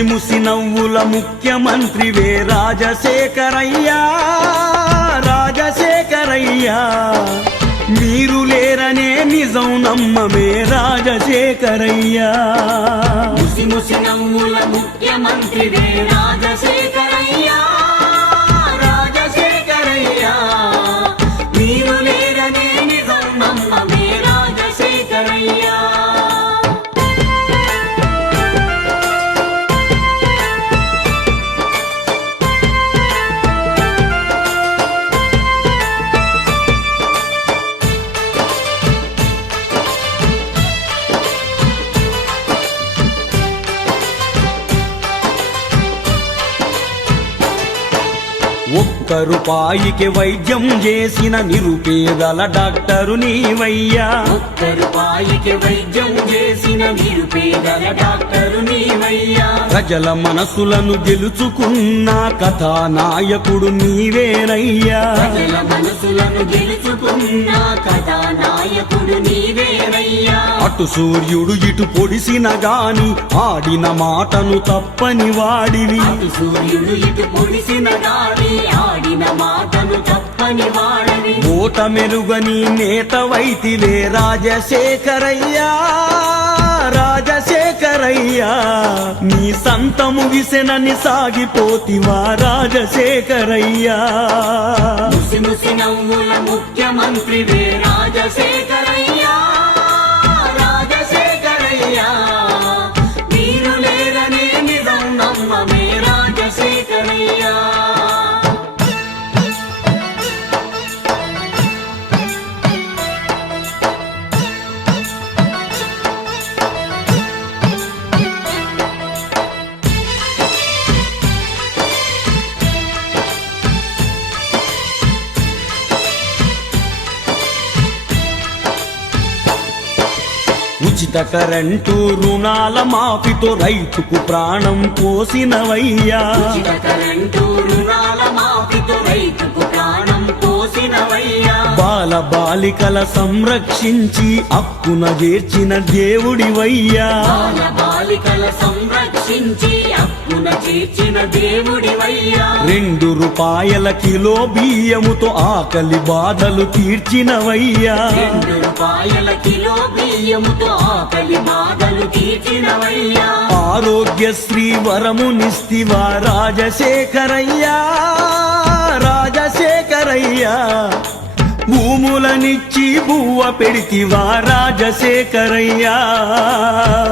ముసి ముసి నవ్వుల ముఖ్యమంత్రివే రాజశేఖరయ్యా, రాజశేఖరయ్యా. మీరు లేరనే నిజం నమ్మమే రాజశేఖరయ్యా. ముసి ముసి నవ్వుల ముఖ్యమంత్రివే రాజశేఖరయ్యా, రాజశేఖరయ్యా. మీరు లేరనే నిజం నమ్మమే రాజశేఖరయ్యా. ఒక్క రూపాయికి వైద్యం చేసిన నిరుపేదల డాక్టరు నీవయ్యా. ఒక్క రూపాయికి వైద్యం చేసిన నిరుపేదల డాక్టరు నీవయ్యా. ప్రజల మనసులను గెలుచుకున్న కథానాయకుడు నీవేనయ్యా. ప్రజల మనసులను గెలుచుకున్న కథానాయకుడు నీవేనయ్యా. అటు సూర్యుడు ఇటు పొడిసిన గాని ఆడిన మాటను తప్పని వాడివి. అటు సూర్యుడు ఇటు పొడిసిన గాని ఆడిన మాటను తప్పని వాడివి. ఓట మెరుగని నేత వైతివే రాజశేఖరయ్యా, రాజశేఖరయ్యా. నీ సంతము విసెనని సాగిపోతివా రాజశేఖరయ్యా. ముసి ముసి నవ్వుల ముఖ్యమంత్రివే రాజశేఖరయ్యా, రాజశేఖరయ్యా. మీరు లేరనే నిజం నమ్మమే రాజశేఖరయ్యా. ఉచిత కరెంటు రుణాల మాఫీతో రైతుకు ప్రాణం పోసినవయ్యా. ఉచిత కరెంటు రుణాల మాఫీతో రైతుకు ప్రాణం పోసినవయ్యా. బాల బాలికల సంరక్షించి అక్కున చేర్చిన దేవుడివయ్యా. బాల బాలికల సంరక్షించి అక్కున చేర్చిన దేవుడివయ్యా. 2 రూపాయల కిలో బియ్యముతో ఆకలి బాధలు తీర్చినవయ్యా. 2 రూపాయల కిలో బియ్యముతో ఆకలి బాధలు తీర్చినవయ్యా. ఆరోగ్యశ్రీ వరమునిస్తివా రాజశేఖరయ్యా, రాజశేఖరయ్యా. భూములనిచ్చి బువ్వ పెడితివా రాజశేఖరయ్యా.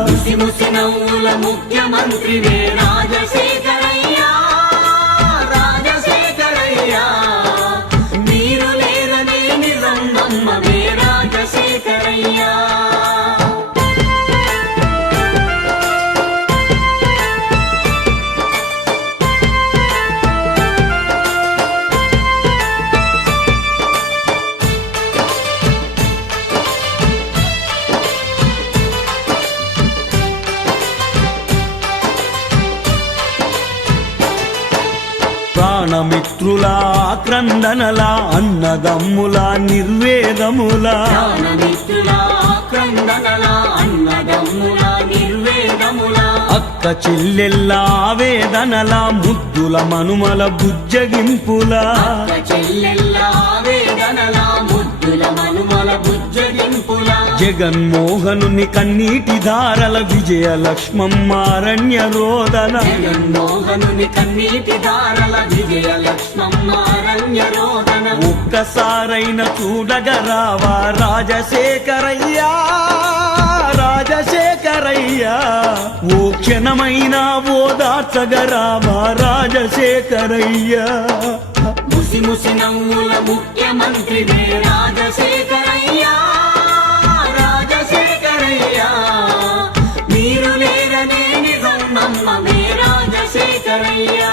ముసి ముసి నవ్వుల ముఖ్యమంత్రివే రాజశేఖరయ్యా, రాజశేఖరయ్యా. మీరు లేరనే నిజం నమ్మమే రాజశేఖరయ్యా. ప్రాణమిత్రుల క్రందనల అన్నదమ్ముల నిర్వేదముల. ప్రాణమిత్రుల క్రందనల అన్నదమ్ముల నిర్వేదముల. అక్క చెల్లెల్ల ఆవేదనల ముద్దుల మనుమల బుజ్జగింపుల. అక్క చెల్లెల్ల ఆవేదనల ముద్దుల మనుమల బుజ్జగింపుల. జగన్మోహనుని కన్నీటి ధారల విజయలక్ష్మమ్మ అరణ్య రోదన. జగన్మోహనుని కన్నీటి ధారల విజయలక్ష్మమ్మ అరణ్య రోదన. ఒక్కసారైన చూడగరావా రాజశేఖరయ్యా, రాజశేఖరయ్యా. ఓ క్షణమైన ఓదార్చగరావా రాజశేఖరయ్యా. ముసి ముసి నవ్వుల ముఖ్యమంత్రివే రాజశేఖరయ్యా, రాజశేఖరయ్యా. మీరు లేరనే నిజం నమ్మమే రాజశేఖరయ్యా.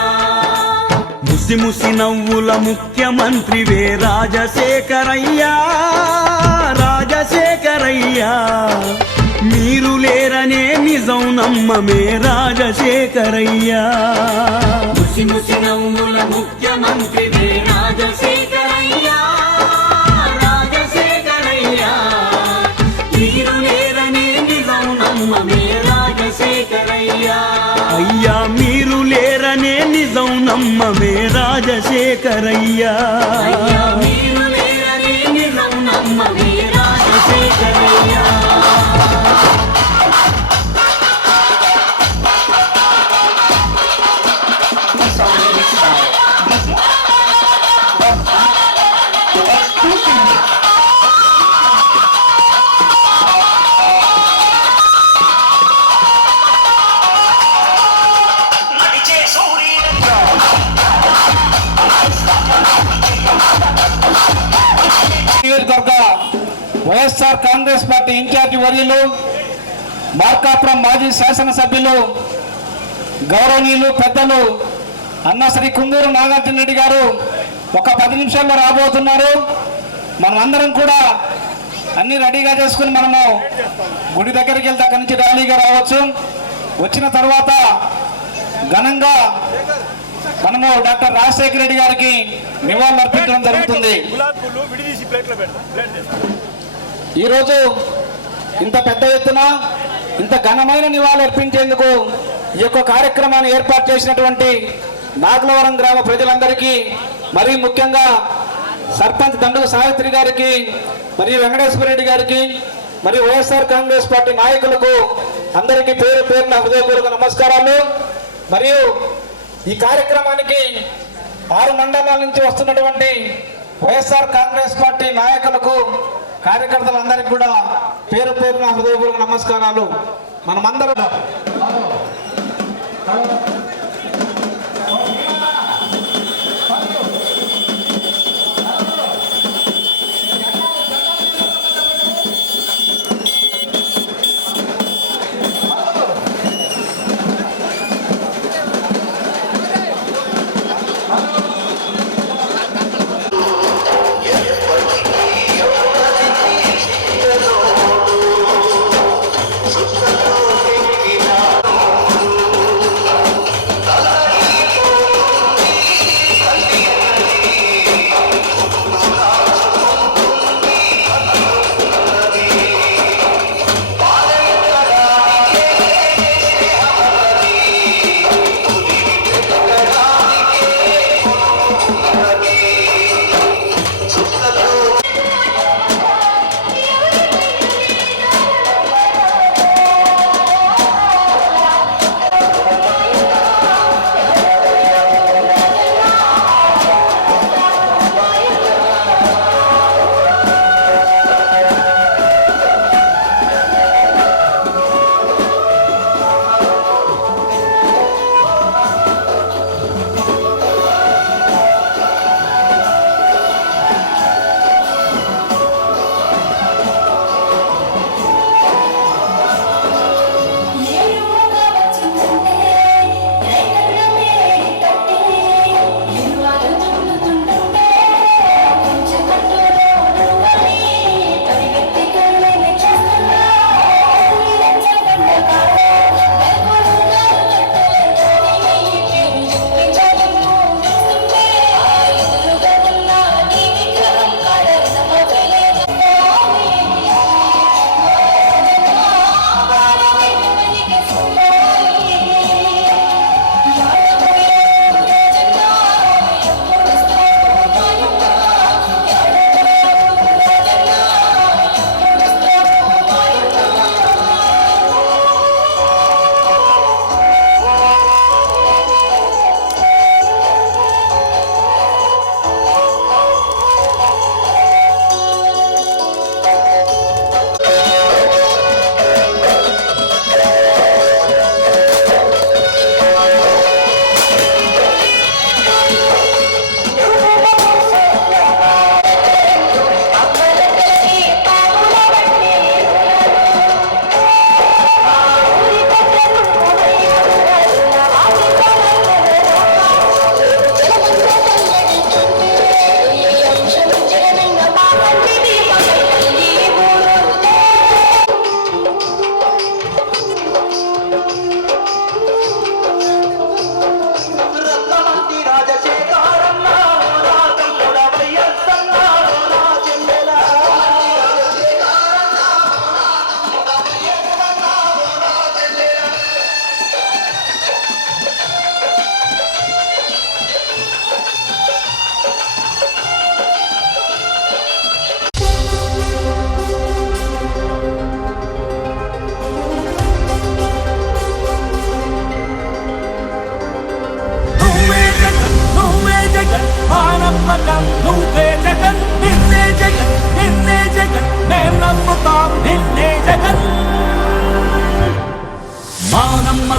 ముసి ముసి నవ్వుల ముఖ్యమంత్రివే రాజశేఖరయ్యా, రాజశేఖరయ్యా. మీరు లేరనే నిజం నమ్మమే రాజశేఖరయ్యా. ముసి ముసి నవ్వుల ముఖ్యమంత్రివే రాజశేఖరయ్యా, రాజశేఖరయ్యా. మీరు లేరనే నిజం నమ్మమే రాజశేఖరయ్యా. అయ్యా రాజశేఖరయ్యా అయ్యా మీరు లేరని నిజం నమ్మవే రాజశేఖరయ్యా. నియోజకవర్గ వైఎస్ఆర్ కాంగ్రెస్ పార్టీ ఇన్ఛార్జి వర్యులు మార్కాపురం మాజీ శాసనసభ్యులు గౌరవనీయులు పెద్దలు అన్న శ్రీ కుందూరు నాగార్జున రెడ్డి గారు ఒక 10 నిమిషాల్లో రాబోతున్నారు. మనం అందరం కూడా అన్ని రెడీగా చేసుకుని మనము గుడి దగ్గరికి వెళ్తే అక్కడి నుంచి ర్యాలీగా రావచ్చు. వచ్చిన తర్వాత ఘనంగా మనము డాక్టర్ రాజశేఖర రెడ్డి గారికి నివాళులు అర్పించడం జరుగుతుంది. ఈరోజు ఇంత పెద్ద ఎత్తున ఇంత ఘనమైన నివాళులు అర్పించేందుకు ఈ యొక్క కార్యక్రమాన్ని ఏర్పాటు చేసినటువంటి నాగలవరం గ్రామ ప్రజలందరికీ, మరీ ముఖ్యంగా సర్పంచ్ దండుగు సావిత్రి గారికి, మరియు వెంకటేశ్వర రెడ్డి గారికి, మరియు వైఎస్ఆర్ కాంగ్రెస్ పార్టీ నాయకులకు అందరికీ పేరు పేరున హృదయపూర్వక నమస్కారాలు. మరియు ఈ కార్యక్రమానికి 6 మండలాల నుంచి వస్తున్నటువంటి వైఎస్ఆర్ కాంగ్రెస్ పార్టీ నాయకులకు, కార్యకర్తలందరికీ కూడా పేరు పేరున హృదయపూర్వక నమస్కారాలు. మనమందరం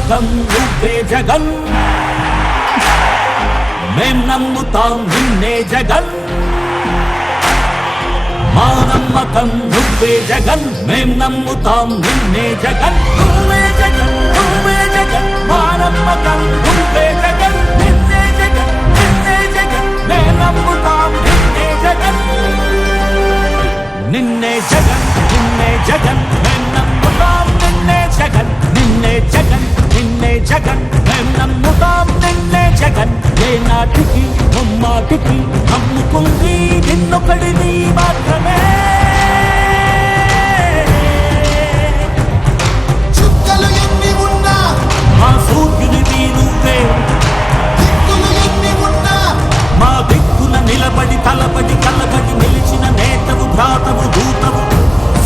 నమ్మకం నువ్వే జగన్ మేం నమ్ముతాం నిన్నే జగన్ మా నమ్మకం నువ్వే జగన్ మేం నమ్ముతాం నిన్నే జగన్ నువ్వే జగన్ నువ్వే జగన్ మా నమ్మకం నువ్వే జగన్ నిన్నే జగన్ నిన్నే జగన్ మేం నమ్ముతాం నిన్నే జగన్ నిన్నే జగన్ నిన్నే జగన్ మేం నమ్ముతాం నిన్నే జగన్ నిన్నే జగన్ నిన్నే జగన్ మేం నమ్ముతాం నిన్నే జగన్ ఏ నాటికి ముమ్మాటికి నమ్ముకుంది నిన్నొకడిని మాత్రమే చుక్కలు ఎన్ని ఉన్నా మా సూర్యునివి నువ్వే దిక్కులు ఎన్ని ఉన్నా మా దిక్కున నిలబడి తలబడి కలబడి నిలిచిన నేతవు భ్రాతవు దూతవు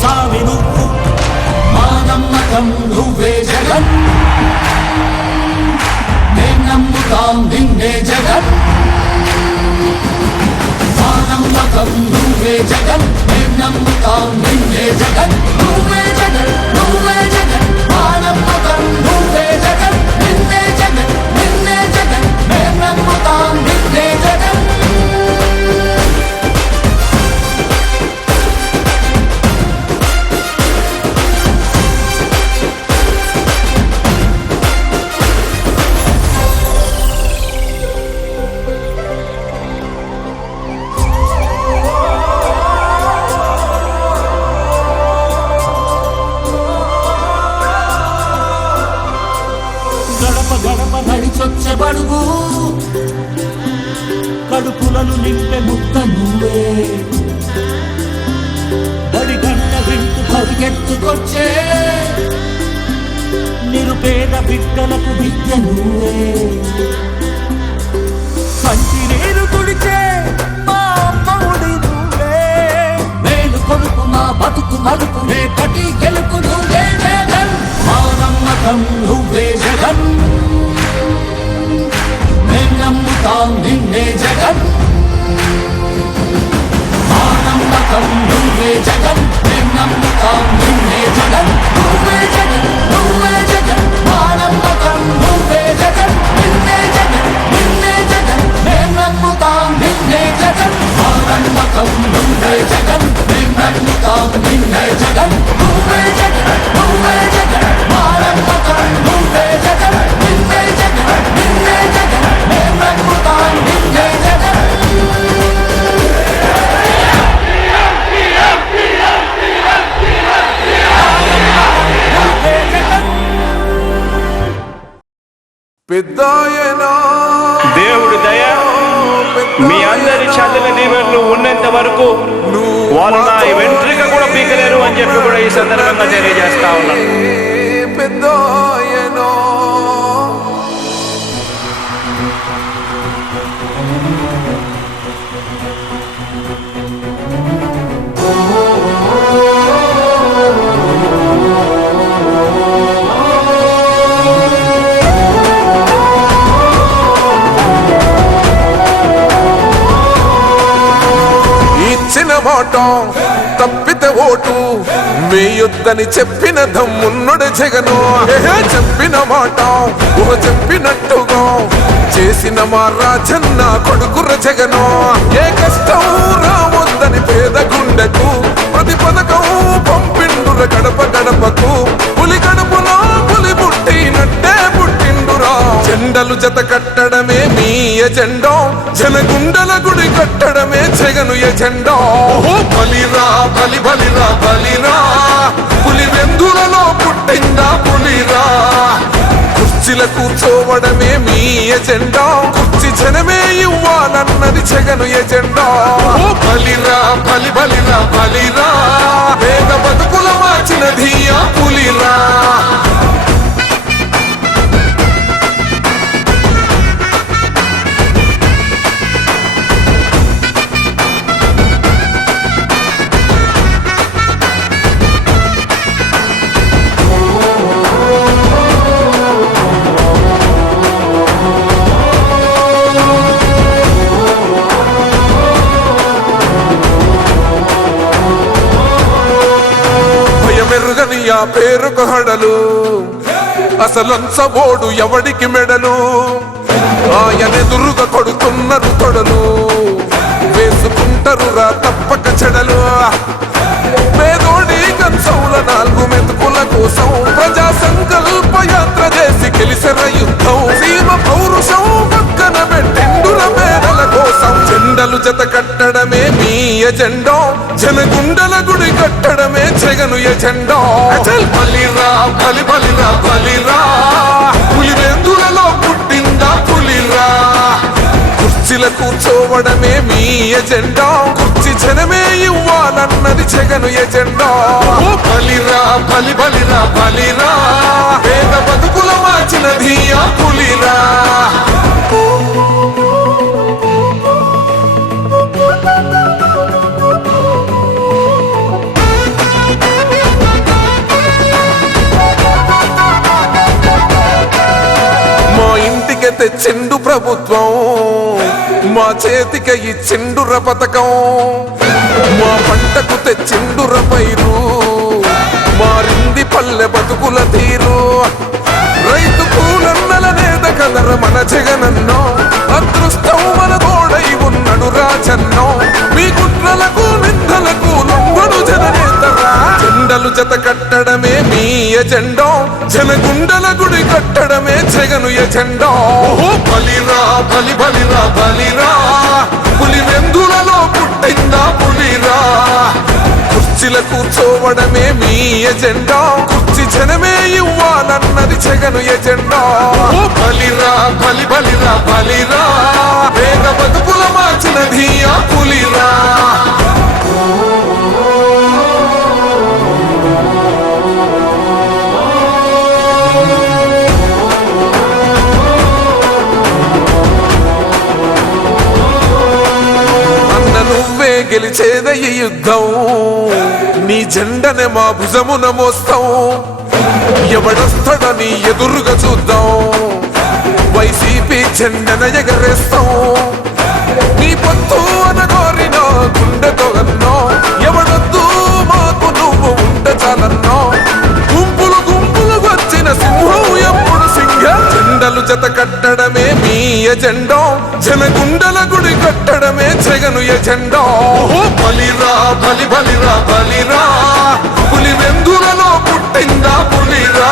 సామి నువ్వు మా నమ్మకం నువ్వే జగన్ మేం నమ్ముతాం నిన్నే జగన్ మా నమ్మకం నువ్వే జగన్ మేం నమ్ముతాం నిన్నే జగన్ నువ్వే జగన్ నువ్వే జగన్ మా నమ్మకం నువ్వే జగన్ నిన్నే జగన్ నిన్నే జగన్ మేం నమ్ముతాం నిన్నే జగన్ గడప గడప నడిచొచ్చబడుగు కడుపులను నింపే ముక్క నువ్వే బడి గంట వింటూ పరిగెత్తుకొచ్చే నిరుపేద బిడ్డలకు విద్య నువ్వే కంటి నీరు తుడిచే మా అమ్మఒడి నువ్వే మేలు కొడుకు మా బతుకు మలుపు రేపటి గెలుపు నువ్వే జగన్ మా నమ్మకం నువ్వే జగన్ మేం నమ్ముతాం నిన్నే జగన్ మా నమ్మకం నువ్వే జగన్ మేం నమ్ముతాం నిన్నే జగన్ నువ్వే జగన్ నువ్వే జగన్ మా నమ్మకం నువ్వే జగన్ నిన్నే జగన్ నిన్నే జగన్ మేం నమ్ముతాం నిన్నే జగన్ మా నమ్మకం నువ్వే జగన్ మేం నమ్ముతాం నిన్నే జగన్ నువ్వే జగన్ నువ్వే జగన్ మా నమ్మకం నువ్వే జగన్ నిన్నే జగన్ నిన్నే జగన్ మేం నమ్ముతాం నిన్నే జగన్ పెద్దాయనా దేవుడి దయ మీ అందరి చల్లని దీవెనలు ఉన్నంత వరకు వాళ్ళు నా వెంట్రిక కూడా పీకలేరు అని చెప్పి కూడా ఈ సందర్భంగా తెలియజేస్తా ఉన్నాను. పెద్దాయనా ఇచ్చిన మాట తప్పితే ఓటు వేయొద్దని చెప్పిన దమ్మున్నడు జగను చెప్పిన మాట చెప్పినట్టుగా చేసిన మా రాజన్న కొడుకుర జగను ఏ కష్టం రావద్దని పేద గుండెకు ప్రతి పథకం పంపిండుర గడప గడపకు పులి గడపలో పులి పుట్టినట్టే పుట్టిండురా జెండలు జత కట్టడమే మీ ఎజెండా జనగుండల గుడి కట్టడమే జగను ఎజెండా బలిరా బలి బలిరా బలిరా పులి వెందులలో పుట్టిందా పులిరా కుర్చీల కూర్చోవడమే మీ ఎజెండా కుర్చీ జనమే ఇవ్వాలన్నది జగను ఎజెండా బలిరా బలి బలిరా బలిరా పేద బతుకుల మార్చినది ఆ పులిరా భయమెరుగని ఆ పేరుకు హడలు అసలొంచబోడు ఎవడికి మెడలు ఆయనెదురుగా కొడుతున్నారు తొడలు వేసుకుంటారు రా తప్పక చెడలు పేదోడి కంచౌల 4 మెతుకుల కోసం ప్రజా సంకల్ప యాత్ర చేసి గెలిసిన యుద్ధం సీమ పౌరుషం పక్కన పెట్టిండుల పేదల కోసం జెండలు జత కట్టడమే మీ ఎజెండా జనగుండల గుడి కట్టడమే జగను ఎజెండా బలిరా బలి బలిరా బలిరా పులివెందులలో పుట్టిందా పులిరా కుర్చీల కూర్చోవడమే మీ ఎజెండా కుర్చీ జనమే ఇవ్వాలన్నది జగను ఎజెండా బలిరా బలి బలిరా బలిరా పేద బతుకుల మార్చినది ఆ పులిరా మా ఇంటికి తెచ్చిండు ప్రభుత్వం మా చేతికి ఇచ్చిండుర పథకం మా పంటకు తెచ్చిండుర పైరు మారింది పల్లె బతుకుల తీరు రైతు కూలన్నల నేత కదర మన జగనన్నో అదృష్టం మన తోడై ఉన్నడు రాజన్నో మీ కుట్రలకు నిందలకు లొంగడు జననేతరా జెండలు జత కట్టడమే మీ ఎజెండా జనగుండల గుడి కట్టడమే జగను ఎజెండా బలిరా బలి బలిరా బలిరా పులివెందులలో పుట్టిందా పులిరా కుర్చీల కూర్చోవడమే మీ ఎజెండా కుర్చీ జనమే ఇవ్వాలన్నది జగను ఎజెండా బలిరా బలి బలిరా బలిరా పేద బతుకుల మార్చినది ఆ పులిరా నువ్వే గెలిచేద ఈ యుద్ధం నీ జెండనే మా భుజమున మోస్తాం ఎవడొస్తాడని ఎదురుగా చూద్దాం వైసీపీ జెండన ఎగరేస్తాం నీ పొత్తు అనగోరిన గుండెతో అన్నో ఎవడొద్దు మాకు నువ్వు ఉంటే చాలన్నో గుంపులు గుంపులు వచ్చిన సింహం ఎప్పుడు సింహ జెండలు జత కట్టడమే మీ ఎజెండా జనగుండల గుడి కట్టడమే జగను ఎజెండా బలిరా బలి బలిరా బలిరా పులివెందులలో పుట్టిందా పులిరా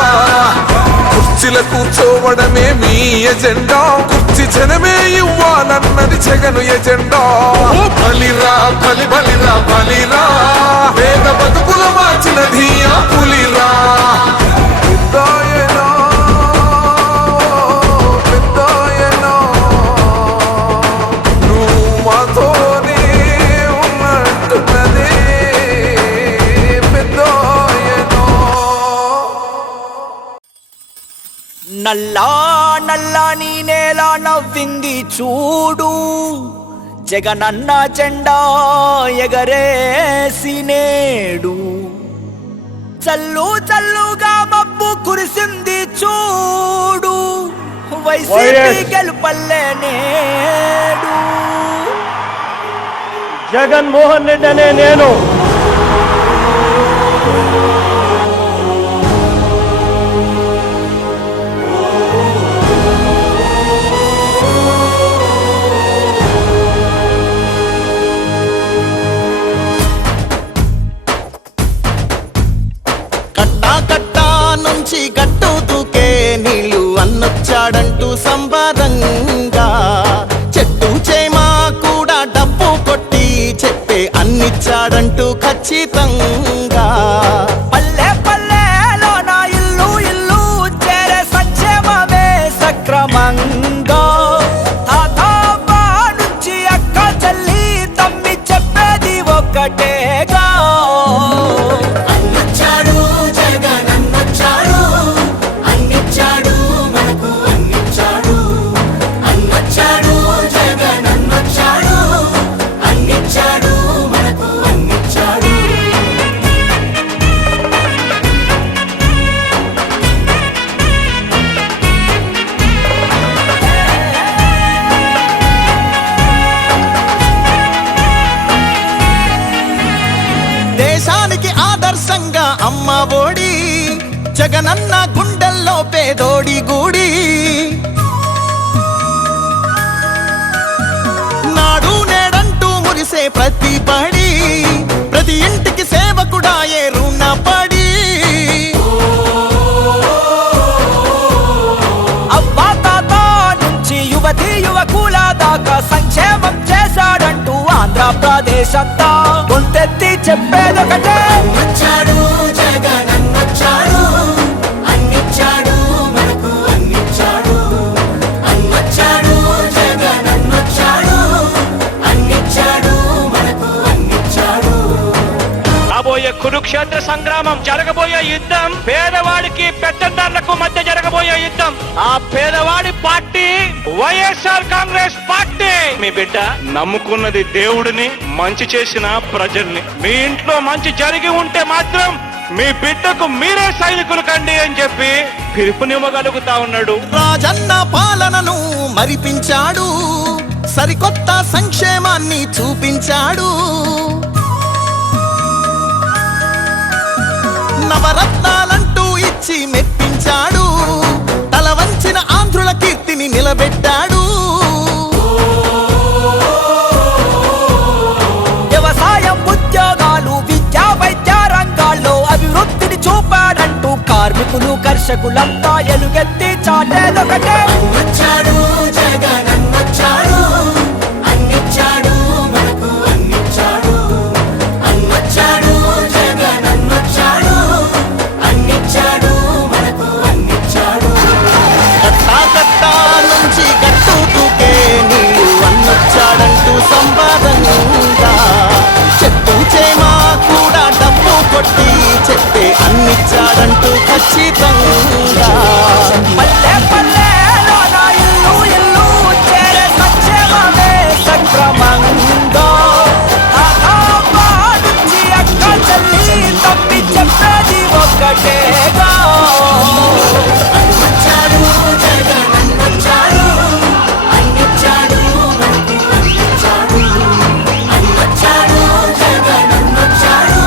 కుర్చీల కూర్చోవడమే మీ ఎజెండా కుర్చీ జనమే ఇవ్వాలన్నది జగను ఎజెండా బలిరా బలి బలిరా బలిరా పేద బతుకుల మార్చినది ఆ పులిరా నల్లా నల్లని నేల నవ్వింది చూడు జగనన్న జెండా ఎగరేసి నేడు చల్లు చల్లుగా మబ్బు కురిసింది చూడు వైసీపీ గెలుపల్లే నేడు జగన్మోహన్ రెడ్డి అనే నేను గట్టు దూకే నీళ్ళు అన్నొచ్చాడంటూ సంబరంగా చెట్టు చేమా కూడా డబ్బు కొట్టి చెప్పే అన్నిచ్చాడంటూ ఖచ్చితంగా పల్లె పల్లెలో నా ఇల్లు ఇల్లు చేరే సంక్షేమమే సక్రమంగా తాతాబా నుంచి అక్క చెల్లి తమ్మి చెప్పేది ఒక్కటేగా దేశానికి ఆదర్శంగా అమ్మ ఒడి జగనన్న గుండెల్లో పేదోడి గుడి. నాడు నేడంటూ మురిసే ప్రతి పడి, ప్రతి ఇంటికి సేవకుడా ఏ రుణపడి. అవ్వా తాత నుంచి యువతి యువకుల దాకా సంక్షేమం చేశాడంటూ ఆంధ్రప్రదేశ్ అంతా గొంతెత్తి చెప్పేదొకటే. వచ్చాడు జగనన్నొచ్చాడు, అన్నిచ్చాడు మనకు అన్నిచ్చాడు. అన్నొచ్చాడు జగనన్నొచ్చాడు, అన్నిచ్చాడు మనకు అన్నిచ్చాడు. రాబోయే కురుక్షేత్ర సంగ్రామం, జరగబోయే యుద్ధం పేదవాడికి పెత్తందారులకు మధ్య జరగబోయే యుద్ధం. ఆ పేదవాడి పార్టీ వైఎస్ఆర్ కాంగ్రెస్ పార్టీ. మీ బిడ్డ నమ్ముకున్నది దేవుడిని, మంచి చేసిన ప్రజల్ని. మీ ఇంట్లో మంచి జరిగి ఉంటే మాత్రం మీ బిడ్డకు మీరే సైనికులు కండి అని చెప్పి పిలుపునివ్వగలుగుతా ఉన్నాడు. రాజన్న పాలనను మరిపించాడు, సరికొత్త సంక్షేమాన్ని చూపించాడు. నవరత్నాలంటూ ఇచ్చి మెప్పించాడు, తల వంచిన ఆంధ్రుల కీర్తిని నిలబెట్టాడు. వ్యవసాయం, ఉద్యోగాలు, విద్యా వైద్య రంగాల్లో అభివృద్ధిని చూపాడంటూ కార్మికులు కర్షకులంతా ఎలుగెత్తి చాటేదొకటే. వచ్చాడు జగనన్నొచ్చాడు, అన్నిచ్చాడు మనకు అన్నిచ్చాడు. అన్నొచ్చాడు జగనన్నొచ్చాడు, అన్నిచ్చాడు మనకు అన్నిచ్చాడు. కట్టా నుంచి గట్టు తూకే నీళ్ళు అన్నొచ్చాడంటూ సంవాదంగా, చెట్టు చేమా కూడా డబ్బు కొట్టి చెప్పే అన్నిచ్చాడంటూ ఖచ్చితంగా. పల్లె పల్లెలోన ఇల్లు ఇల్లు చేరే సంక్షేమమే సక్రమంగా. అమ్మా నుంచి అక్క చెల్లి తప్పి చెప్పేది ఒక్కటేగా. వచ్చాడు జగనన్నొచ్చాడు, అన్నిచ్చాడు మనకు అన్నిచ్చాడు. అన్నొచ్చాడు జగనన్నొచ్చాడు,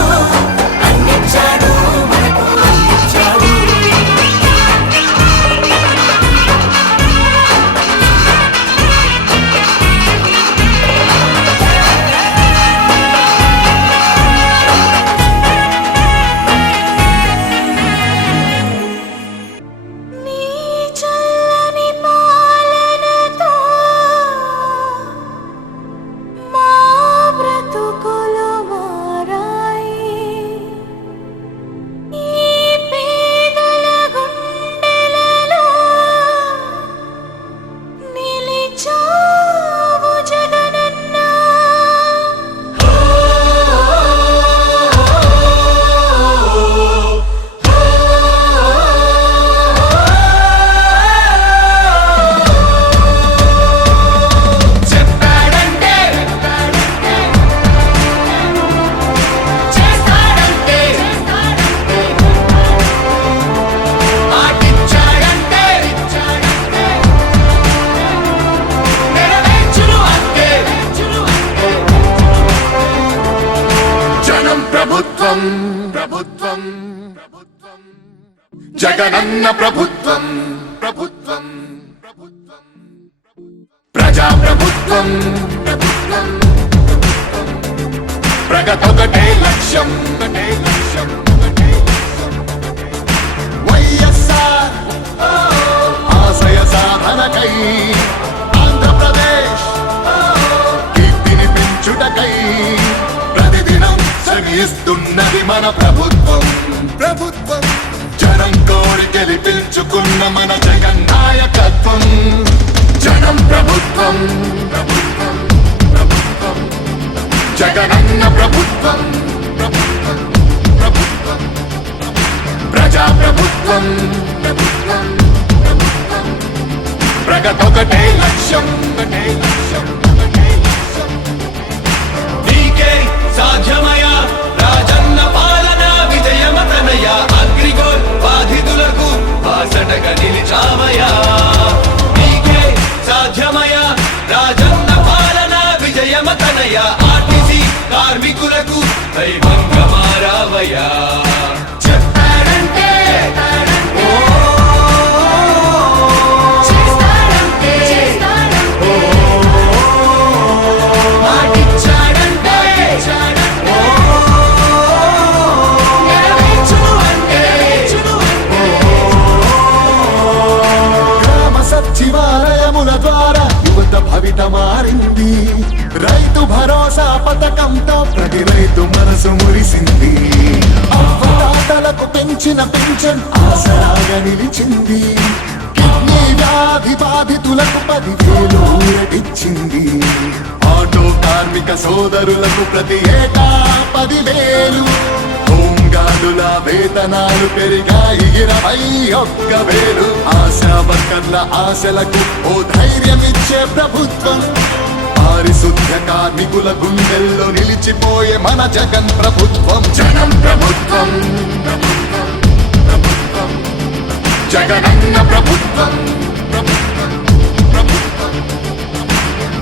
అన్నిచ్చాడు మనకు అన్నిచ్చాడు. నీ చల్లని పాలనతో మా బ్రతుకులు మారాయి. ఈ పేదల గుండెలలో నిలిచావు జగనన్నా. చెప్పాడంటే చేస్తాడంటే, మాటిచ్చాడంటే నెరవేర్చును అంతే. జనం ప్రభుత్వం, ప్రభుత్వం, ప్రభుత్వం, జగనన్న ప్రభుత్వం, ప్రభుత్వం, ప్రభుత్వం, ప్రజా ప్రభుత్వం, ప్రభుత్వం, ప్రగతొకటే లక్ష్యం, ఒకటే లక్ష్యం, ఒకటే లక్ష్యం. వైఎస్ఆర్ ఆశయ సాధనకై ఆంధ్రప్రదేశ్ కీర్తిని పెంచుటకై ప్రతిదినం శ్రమిస్తున్నది మన ప్రభుత్వం, ప్రభుత్వం. జనం కోరి గెలిపించుకున్న మన జగన్ నాయకత్వం. జనం ప్రభుత్వం, ప్రభుత్వం, ప్రభుత్వం, జగనన్న ప్రభుత్వం, ప్రభుత్వం, ప్రభుత్వం, ప్రజా ప్రభుత్వం, ప్రభుత్వం, ప్రభుత్వం, ప్రగతొకటే లక్ష్యం, ఒకటే లక్ష్యం, ఒకటే లక్ష్యం. నీకే సాధ్యమయ రాజన్న పాలన విజయమతనయ అగ్రిగోల్ బాధితులకు బాసటగా నిలిచామయ. నీకే సాధ్యమయ రాజన్న పాలన విజయమతనయ ఆర్టీసీ కార్మికులకు దైవంగా మారావయ్యా. చెప్పాడంటే పెంచిన పింఛన్ ఆసరాగా నిలిచింది. కిడ్నీ వ్యాధి బాధితులకు 10,000 ఊరటిచ్చింది. ఆటో కార్మిక సోదరులకు ప్రతి ఏటా 10,000. హోంగార్డుల వేతనాలు పెరిగాయి 21,000. ఆశా వర్కర్ల ఆశలకు ఓ ధైర్యమిచ్చే ప్రభుత్వం. పారిశుద్ధ్య కార్మికుల గుండెల్లో నిలిచిపోయే మన జగన్ ప్రభుత్వం. జనం ప్రభుత్వం, జగనన్న ప్రభుత్వం,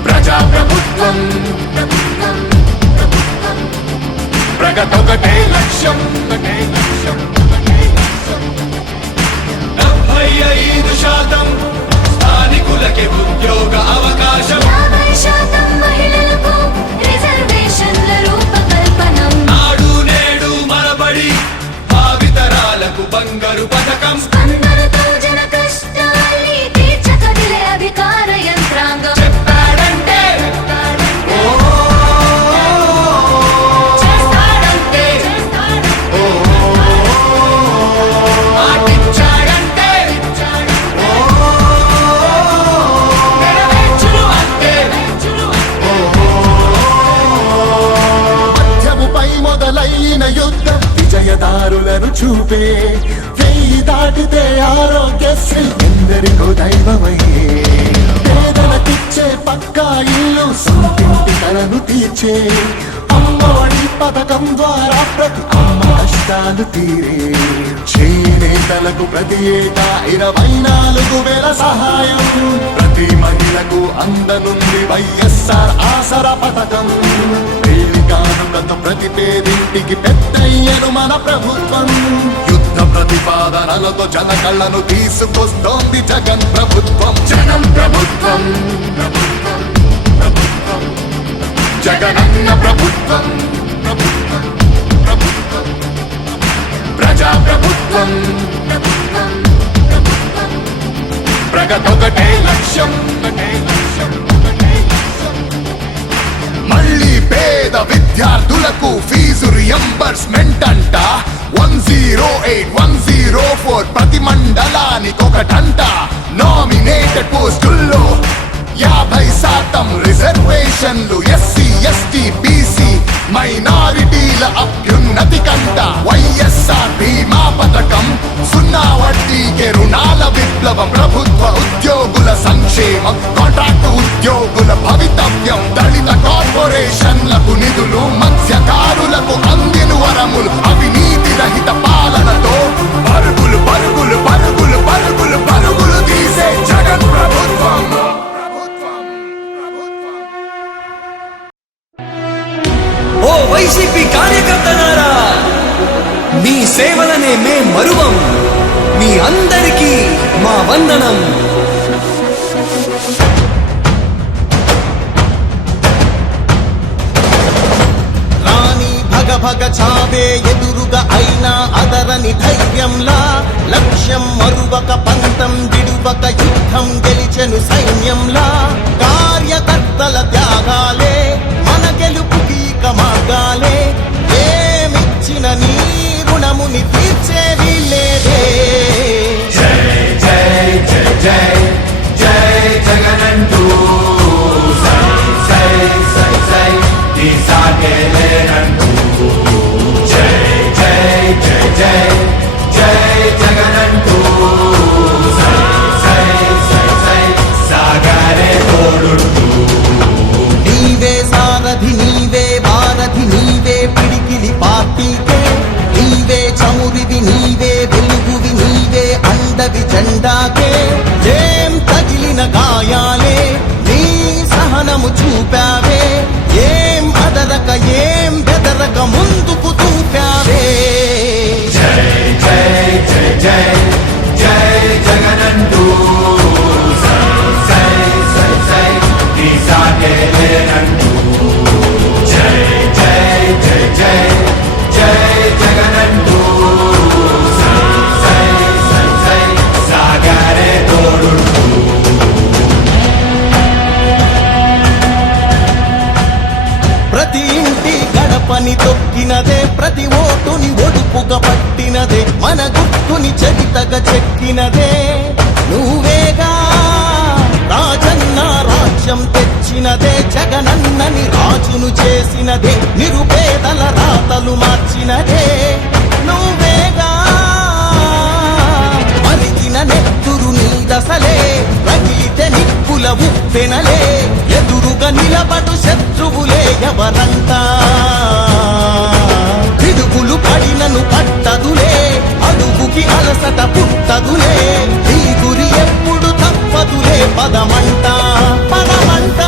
ప్రజా ప్రభుత్వం. ప్రగతొకటే లక్ష్యం, 75% స్థానికులకే ఉద్యోగ అవకాశం. 50% మహిళలకు రిజర్వేషన్ల రూపకల్పనం. నాడు నేడు మనబడి భావితరాలకు బంగారు పథకం. స్పందనతో జన కష్టాల్ని తీర్చకదిలే అధికార యంత్రాంగం. చెప్పాడంటే చేస్తాడంటే మాటిచ్చాడంటే నెరవేర్చును అంటే. మధ్యముపై మొదలైన యుద్ధం విజయదారులను చూపే. 1000 దాటితే ఆరోగ్యశ్రీ ఎందరికో దైవమయ్యే. పేదలకిచ్చే పక్కా ఇల్లు సొంతింటి కలను తీర్చే. అమ్మఒడి పథకం ద్వారా ప్రతి అమ్మ కష్టాలు తీరే. చేనేతలకు ప్రతి ఏటా 24,000 సహాయం. ప్రతి మహిళకు అందనుంది వైఎస్ఆర్ ఆసరా పథకం. కానుకతో ప్రతి పేదింటికి పెద్దయ్యను మన ప్రభుత్వం. యుద్ధ ప్రతిపాదనలతో జన కళ్ళను తీసుకొస్తోంది జగన్ ప్రభుత్వం. జనం ప్రభుత్వం, జగనన్న ప్రభుత్వం, ప్రజా ప్రభుత్వం. ప్రగతొకటే లక్ష్యం, మళ్ళీ పేద విద్యార్థులకు ఫీజు రియంబర్స్మెంట్ అంట. 108, 104 ప్రతి మండలానికి ఒకటంట. నామినేటెడ్ పోస్టుల్లో 50% రిజర్వేషన్లు. ఎస్సీ, ఎస్టీ, బీసీ మైనారిటీల అభ్యున్నతి కంట. వైఎస్ఆర్ బీమా పథకం, 0 వడ్డీకే రుణాల విప్లవం. ప్రభుత్వ ఉద్యోగుల సంక్షేమం, కాంట్రాక్ట్ ఉద్యోగుల భవితవ్యం. దళిత కార్పొరేషన్లకు నిధులు, మత్స్యకారులకు అందిన వరములు. అవినీతి రహిత పాలనతో పరుగులు పరుగులు పరుగులు పరుగులు పరుగులు తీసే జగన్ ప్రభుత్వం. ఓ వైసీపీ కార్యకర్తలారా, మీ సేవలనే మే మరువం. మీ అందరికీ మా వందనం. రాణి భగ భగ చావే ఎదురుగా అయినా అదరని ధైర్యంలా. లక్ష్యం మరువక పంతం విడువక యుద్ధం గెలిచెను సైన్యంలా. కార్యకర్తల త్యాగాలే మన గెలుపుకి మార్గాలే. ఏమిచ్చిన నీ రుణముని తీర్చేది లేదే. జై జై జై జై జై జగనంటూ సై సై సై సై ఈ సాగే లేనంటూ. జై జై జై జై జై జగనంటూ సై సై సై సై సాగరే తోడుంటూ. నీవే సారథి, నీవే వారధి, నీవే పిడికిలి పార్టీకే. నీవే చమురివి, నీవే వెలుగువి, నీవే అండవి జెండాకే. ఏం తగిలిన గాయాలే నీ సహనము చూపావే. ఏం అదరక ఏం బెదరక ముందుకు చూపావే. జై జై జై జై జై జగనంటూ సై సై సై సై ఈ సాగే లేనంటూ. జై జై జై జై జై జగనంటూ సై సై సై సై సాగరే తోడుంటూ. ప్రతి ఇంటి గడపని తొక్కిన ప్రతి ఓటుని ఒడుపుగా పట్టినదే మన గుర్తుని చరితగా చెక్కినదే నువ్వేగా రాజన్న రాజ్యం తెచ్చినదే జగనన్నని రాజును చేసినదే నిరుపేదల రాతలు మార్చినదే నువ్వేగా మరిగిన నెత్తురు నీదసలే రగిలితే నిప్పుల ఉప్పెనలే ఎదురుగా నిలబడు శత్రువులే ఎవరంతా పిడుగులు పడినను పట్టదులే అడుగుకి అలసట పుట్టదులే ఈ గురి ఎప్పుడు తప్పదులే పదమంట పదమంట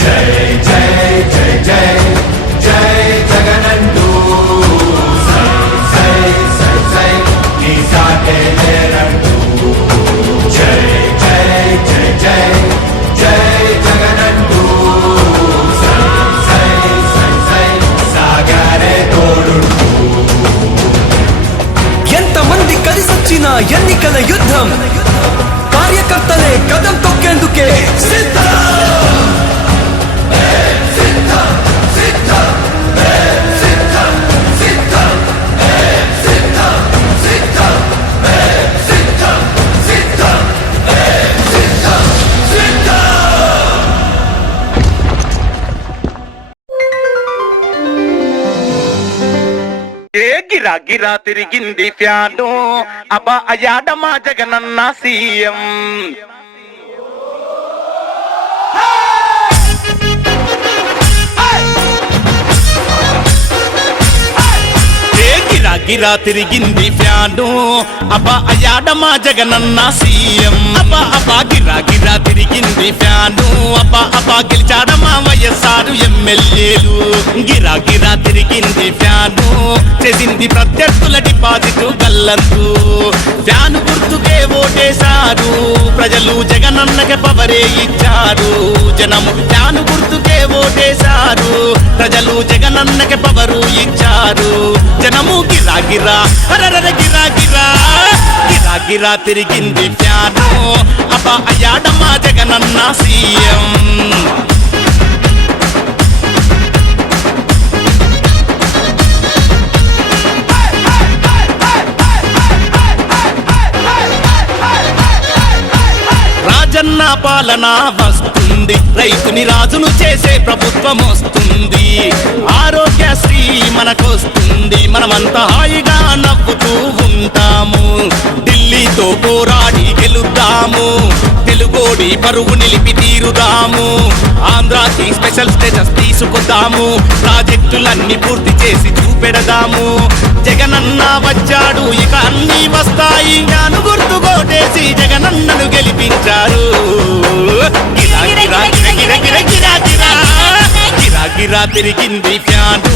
జై జై జై జై జై జగనంటూ సై సై సై సై నీ సాటే లేరంటూ జై జై జై జై జై జగనంటూ సై సై సై సై సాగరే తోడుంటూ ఎంతమంది కలిసొచ్చిన ఎన్నికల యుద్ధం కార్యకర్తలే కదం తొక్కేందుకే సిద్ధం ఏ గిరా గిరా తిరిగింది ఫ్యాను అబ్బా అయాడ మా జగనన్న సీఎం గిరా గిరా తిరిగింది ఫ్యాను అబ్బా అయాడ మా జగనన్న సీఎం అబ్బా అబ్బా గిరా గిరా తిరిగింది ఫ్యాను అబ్బా అబ్బా గెలిచాడ మా వైఎస్ఆర్ ఎమ్మెల్యేలు గిరా గిరా తిరిగింది ఫ్యాను చేసింది ప్రత్యర్థుల డిపాజిట్ గల్లంతు ఫ్యాను గుర్తుకే ఓటేశారు ప్రజలు జగనన్నకే పవరే ఇచ్చారు జనము ఫ్యాను గుర్తుకే ఓటేశారు ప్రజలు జగనన్నకే పవరు ఇచ్చారు జనము గిరా గిరా అరర గిరా గిరా గిరా గిరా తిరిగింది ఫ్యాను అబ్బా అయాడ మా జగనన్న సీఎం రాజన్న పాలన వస్తుంది రైతుని రాజును చేసే ప్రభుత్వం వస్తుంది ఆరోగ్యశ్రీ మనకొస్తుంది మనమంతా హాయిగా నవ్వుతూ ఉంటాము ఢిల్లీతో పోరాడి గెలుద్దాము తెలుగోడి పరువు నిలిపి తీరుదాము ఆంధ్రాకి స్పెషల్ స్టేటస్ తీసుకొద్దాము ప్రాజెక్టులన్నీ పూర్తి చేసి చూపెడదాము జగనన్న వచ్చాడు ఇక అన్ని వస్తాయి జ్ఞాను గుర్తు కోటేసి జగనన్నను గెలిపించారు గిరా గిరా గిరా గిరా గిరా గిరా గిరా గిరా గిరా తిరిగింది ఫ్యాను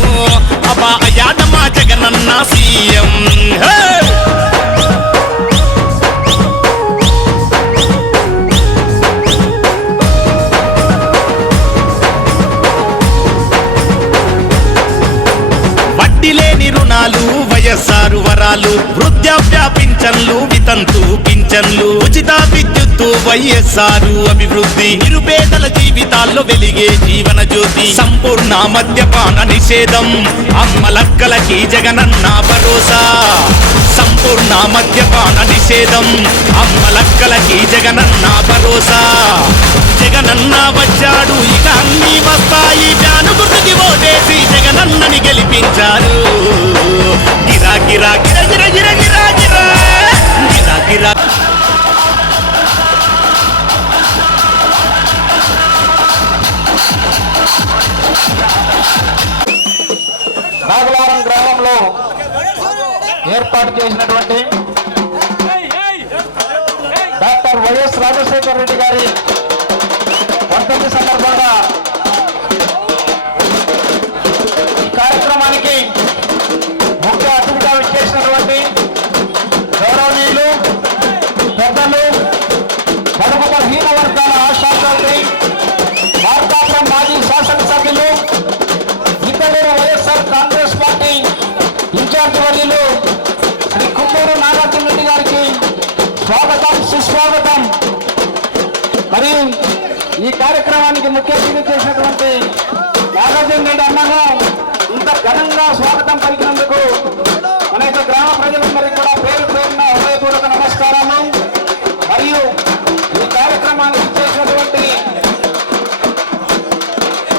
అబ్బా అయాడ మా జగనన్న సీఎం వడ్డీ లేని రుణాలు వైఎస్ఆర్ వరాలు వృద్ధాప్య పింఛన్లు వితంతు పింఛన్లు ఉచిత విద్యుత్తు వైఎస్ఆర్ అభివృద్ధి నిరుపేదల జీవితాల్లో వెలిగే జీవన జ్యోతి సంపూర్ణ మద్యపాన నిషేధం అమ్మలక్కలకి జగనన్న భరోసా సంపూర్ణ మద్యపాన నిషేధం అమ్మలక్కలకి జగనన్న భరోసా జగనన్న వచ్చాడు ఇక అన్ని వస్తాయి ఫ్యాను గుర్తుకి ఓటేసి జగనన్నని గెలిపించారు గిరా గిరా గిరా గిరా గిరా గిరా గిరా గిరా గిరా నాగలారం గ్రామంలో ఏర్పాటు చేసినటువంటి డాక్టర్ వైఎస్ రాజశేఖర రెడ్డి గారి వర్ధంతి సందర్భంగా ఈ కార్యక్రమానికి ముఖ్య అతిథిగా విచ్చేసినటువంటి గౌరవనీయులు పెద్దలు బడుగు బలహీన వర్గాల ఆశాజ్యోతి మార్కాపురం మాజీ శాసనసభ్యులు ఇద్దరు వైఎస్ఆర్ కాంగ్రెస్ పార్టీ ఇన్ఛార్జ్ వర్యులు శ్రీ కుమ్మూరు నాగార్జున రెడ్డి గారికి స్వాగతం సుస్వాగతం. మరియు ఈ కార్యక్రమానికి ముఖ్య అతిథి చేసినటువంటి నాగార్జున రెడ్డి అన్నగా ఇంత ఘనంగా స్వాగతం పలికినందుకు మన యొక్క గ్రామ ప్రజలందరికీ కూడా పేరు పేరున హృదయపూర్వక నమస్కారాలు. మరియు ఈ కార్యక్రమాన్ని చేసినటువంటి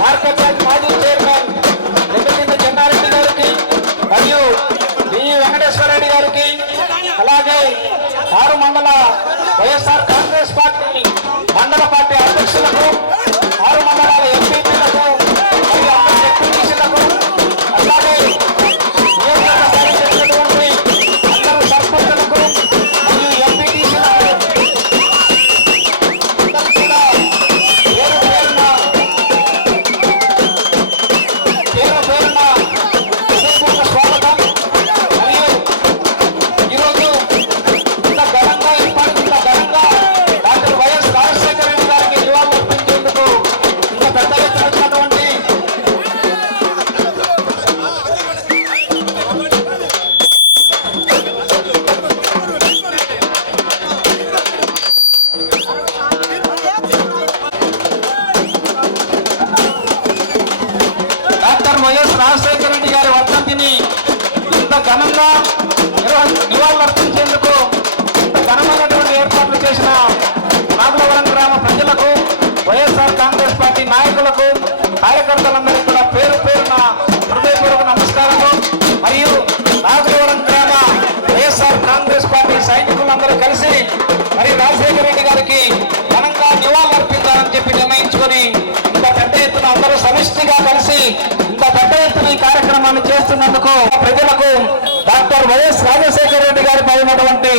మార్కెట్ యార్డ్ మాజీ చైర్మన్ రెడ్డి చెన్నారెడ్డి గారికి మరియు డి వెంకటేశ్వర రెడ్డి గారికి, అలాగే 6 మండల వైఎస్ఆర్ కాంగ్రెస్ పార్టీ మండల పార్టీ అధ్యక్షులకు, 6 మండలాల ఎంపీలకు మరియు అందరి ఎంపీలకు, అలాగే నియోజకవర్గ స్థాయి చేసినటువంటి అందరు సర్పంచులకు మరియు ఎంపీటీసీలకు అందరికీ కూడా పేరు పేరున హృదయపూర్వక స్వాగతం. మరియు ఈరోజు ఇంత ఘనంగా డాక్టర్ వైఎస్ రాజశేఖర రెడ్డి గారికి నివాళులు అర్పించేందుకు ఇంత పెద్ద ఎత్తున వచ్చినటువంటి డాక్టర్ వైఎస్ రాజశేఖర రెడ్డి గారి వర్ధంతిని ఇంత ఘనంగా నివాళులు అర్పించేందుకు ఇంత ఘనమైనటువంటి ఏర్పాట్లు చేసిన నాగులవరం గ్రామ ప్రజలకు, వైఎస్ఆర్ కాంగ్రెస్ పార్టీ నాయకులకు, కార్యకర్తలందరికీ కూడా పేరు పేరున హృదయపూర్వక నమస్కారాలు. మరియు నాగులవరం గ్రామ వైఎస్ఆర్ కాంగ్రెస్ పార్టీ సైనికులందరూ కలిసి మరి రాజశేఖర రెడ్డి గారికి ఘనంగా నివాళులు అర్పించాలని చెప్పి నిర్ణయించుకొని ఇంత పెద్ద ఎత్తున అందరూ సమిష్టిగా కలిసి ఇంత పెద్ద ఎత్తున ఈ కార్యక్రమాన్ని చేస్తున్నందుకు ప్రజలకు డాక్టర్ వైఎస్ రాజశేఖర రెడ్డి గారి పై ఉన్నటువంటి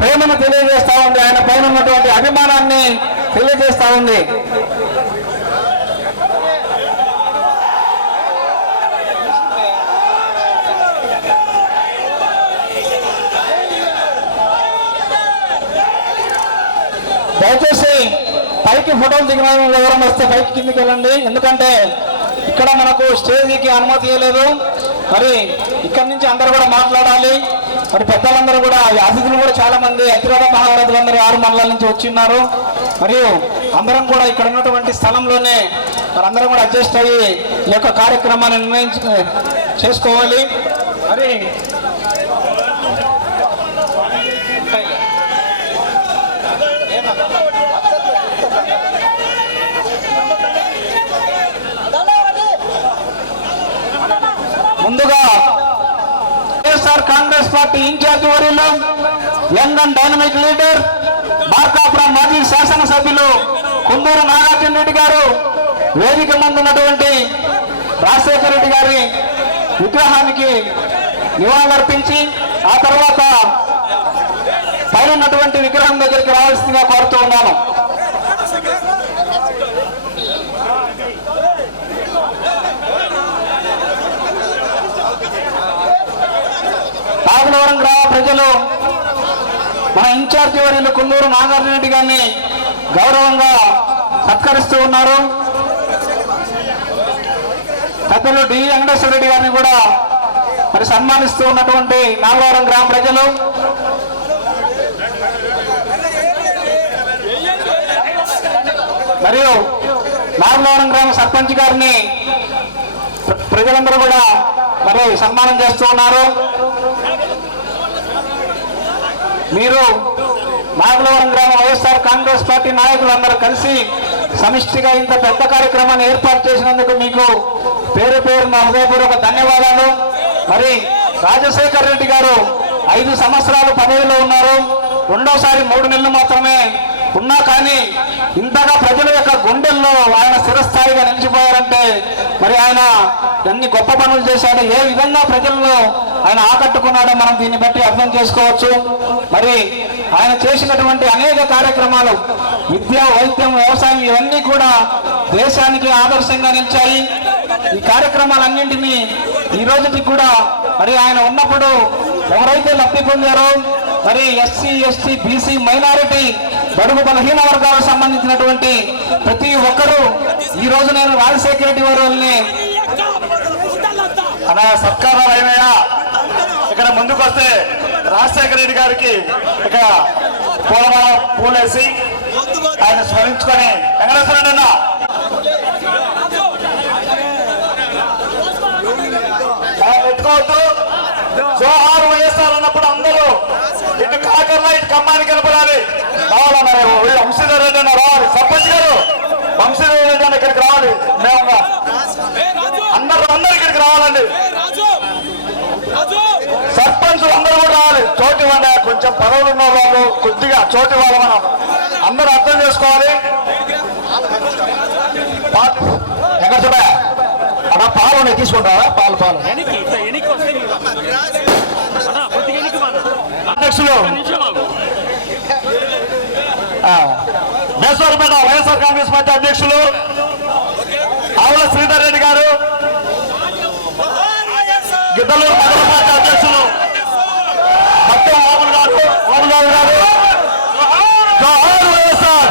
ప్రేమను తెలియజేస్తా ఉంది, ఆయన పైన ఉన్నటువంటి అభిమానాన్ని తెలియజేస్తా ఉంది. దయచేసి పైకి ఫోటోలు దిగిన ఎవరైనా వస్తే పైకి కిందికి వెళ్ళండి, ఎందుకంటే ఇక్కడ మనకు స్టేజ్కి అనుమతి ఇవ్వలేదు. మరి ఇక్కడ నుంచి అందరూ కూడా మాట్లాడాలి. మరి పెద్దలందరూ కూడా అతిథులు కూడా చాలా మంది అతిరథ మహారథులందరూ 6 మండలాల నుంచి వచ్చి ఉన్నారు. మరియు అందరం కూడా ఇక్కడ ఉన్నటువంటి స్థలంలోనే మనందరం కూడా అడ్జస్ట్ అయ్యి ఈ యొక్క కార్యక్రమాన్ని చేసుకోవాలి. మరి ముందుగా వైఎస్ఆర్ కాంగ్రెస్ పార్టీ ఇన్ఛార్జి వర్యులు, young and dynamic leader, Markapuram మాజీ శాసనసభ్యులు కుందూరు నాగార్జున రెడ్డి గారు వేదిక ముందున్నటువంటి రాజశేఖర రెడ్డి గారి విగ్రహానికి నివాళులర్పించి ఆ తర్వాత పైన ఉన్నటువంటి విగ్రహం దగ్గరికి రావాల్సిందిగా కోరుతూ ఉన్నాను. నాగులవరం గ్రామ ప్రజలు మన ఇన్ఛార్జి వర్యులు కుందూరు నాగార్జున రెడ్డి గారిని గౌరవంగా సత్కరిస్తూ ఉన్నారు. పెద్దలు డి వెంకటేశ్వర రెడ్డి గారిని కూడా మరి సన్మానిస్తూ ఉన్నటువంటి నాగులవరం గ్రామ ప్రజలు, మరియు నాగులవరం గ్రామ సర్పంచ్ గారిని ప్రజలందరూ కూడా మరి సన్మానం చేస్తూ ఉన్నారు. మీరు నాగులవరం గ్రామ వైఎస్ఆర్ కాంగ్రెస్ పార్టీ నాయకులందరూ కలిసి సమిష్టిగా ఇంత పెద్ద కార్యక్రమాన్ని ఏర్పాటు చేసినందుకు మీకు పేరు పేరున హృదయపూర్వక ధన్యవాదాలు. మరి రాజశేఖర రెడ్డి గారు 5 సంవత్సరాలు పదవిలో ఉన్నారు, రెండోసారి 3 నెలలు మాత్రమే ఉన్నా కానీ ఇంతగా ప్రజల యొక్క గుండెల్లో ఆయన స్థిరస్థాయిగా నిలిచిపోయారంటే మరి ఆయన ఎన్ని గొప్ప పనులు చేశాడో, ఏ విధంగా ప్రజల్లో ఆయన ఆకట్టుకున్నాడో మనం దీన్ని బట్టి అర్థం చేసుకోవచ్చు. మరి ఆయన చేసినటువంటి అనేక కార్యక్రమాలు, విద్య, వైద్యం, వ్యవసాయం ఇవన్నీ కూడా దేశానికి ఆదర్శంగా నిలిచాయి. ఈ కార్యక్రమాలన్నింటినీ ఈ రోజుకి కూడా మరి ఆయన ఉన్నప్పుడు ఎవరైతే లబ్ధి పొందారో మరి ఎస్సీ, ఎస్టీ, బీసీ, మైనారిటీ, బడుగు బలహీన వర్గాలకు సంబంధించినటువంటి ప్రతి ఒక్కరూ ఈ రోజు నేను రాజశేఖర రెడ్డి వారిని అలా సత్కారాలు అయినాయా ఇక్కడ ముందుకు వస్తే రాజశేఖర రెడ్డి గారికి ఇక పూలేసి ఆయన స్మరించుకొని వెంకటేశ్వర రెడ్డి అన్న పెట్టుకోవద్దు. జోహార్ వైఎస్ఆర్ అన్నప్పుడు అందరూ ఇటు కాకర్లా ఇటు కమ్మానికి కనపడాలి. రావాలన్నా వంశీధర్ రెడ్డి అన్న రావాలి. సర్పంచ్ గారు వంశీధర్ రెడ్డి అన్న ఇక్కడికి రావాలి. మేము అందరూ ఇక్కడికి రావాలండి. సర్పంచ్ అందరూ కూడా రావాలి. చోటు ఇవ్వండి. కొంచెం పదవులు ఉన్న వాళ్ళు కొద్దిగా చోటు ఇవ్వాలి. మనం అందరూ అర్థం చేసుకోవాలి. ఎక్కడ చెప్పా అలా పాలు ఉన్నాయి తీసుకుంటారా? పాలు అధ్యక్షులు బేస్వరపేట వైఎస్ఆర్ కాంగ్రెస్ పార్టీ అధ్యక్షులు ఆవుల శ్రీధర్ రెడ్డి గారు, గిద్దలూరు మండల పార్టీ అధ్యక్షులు మత్తం ఓములు గారు జోహార్ వైఎస్ఆర్,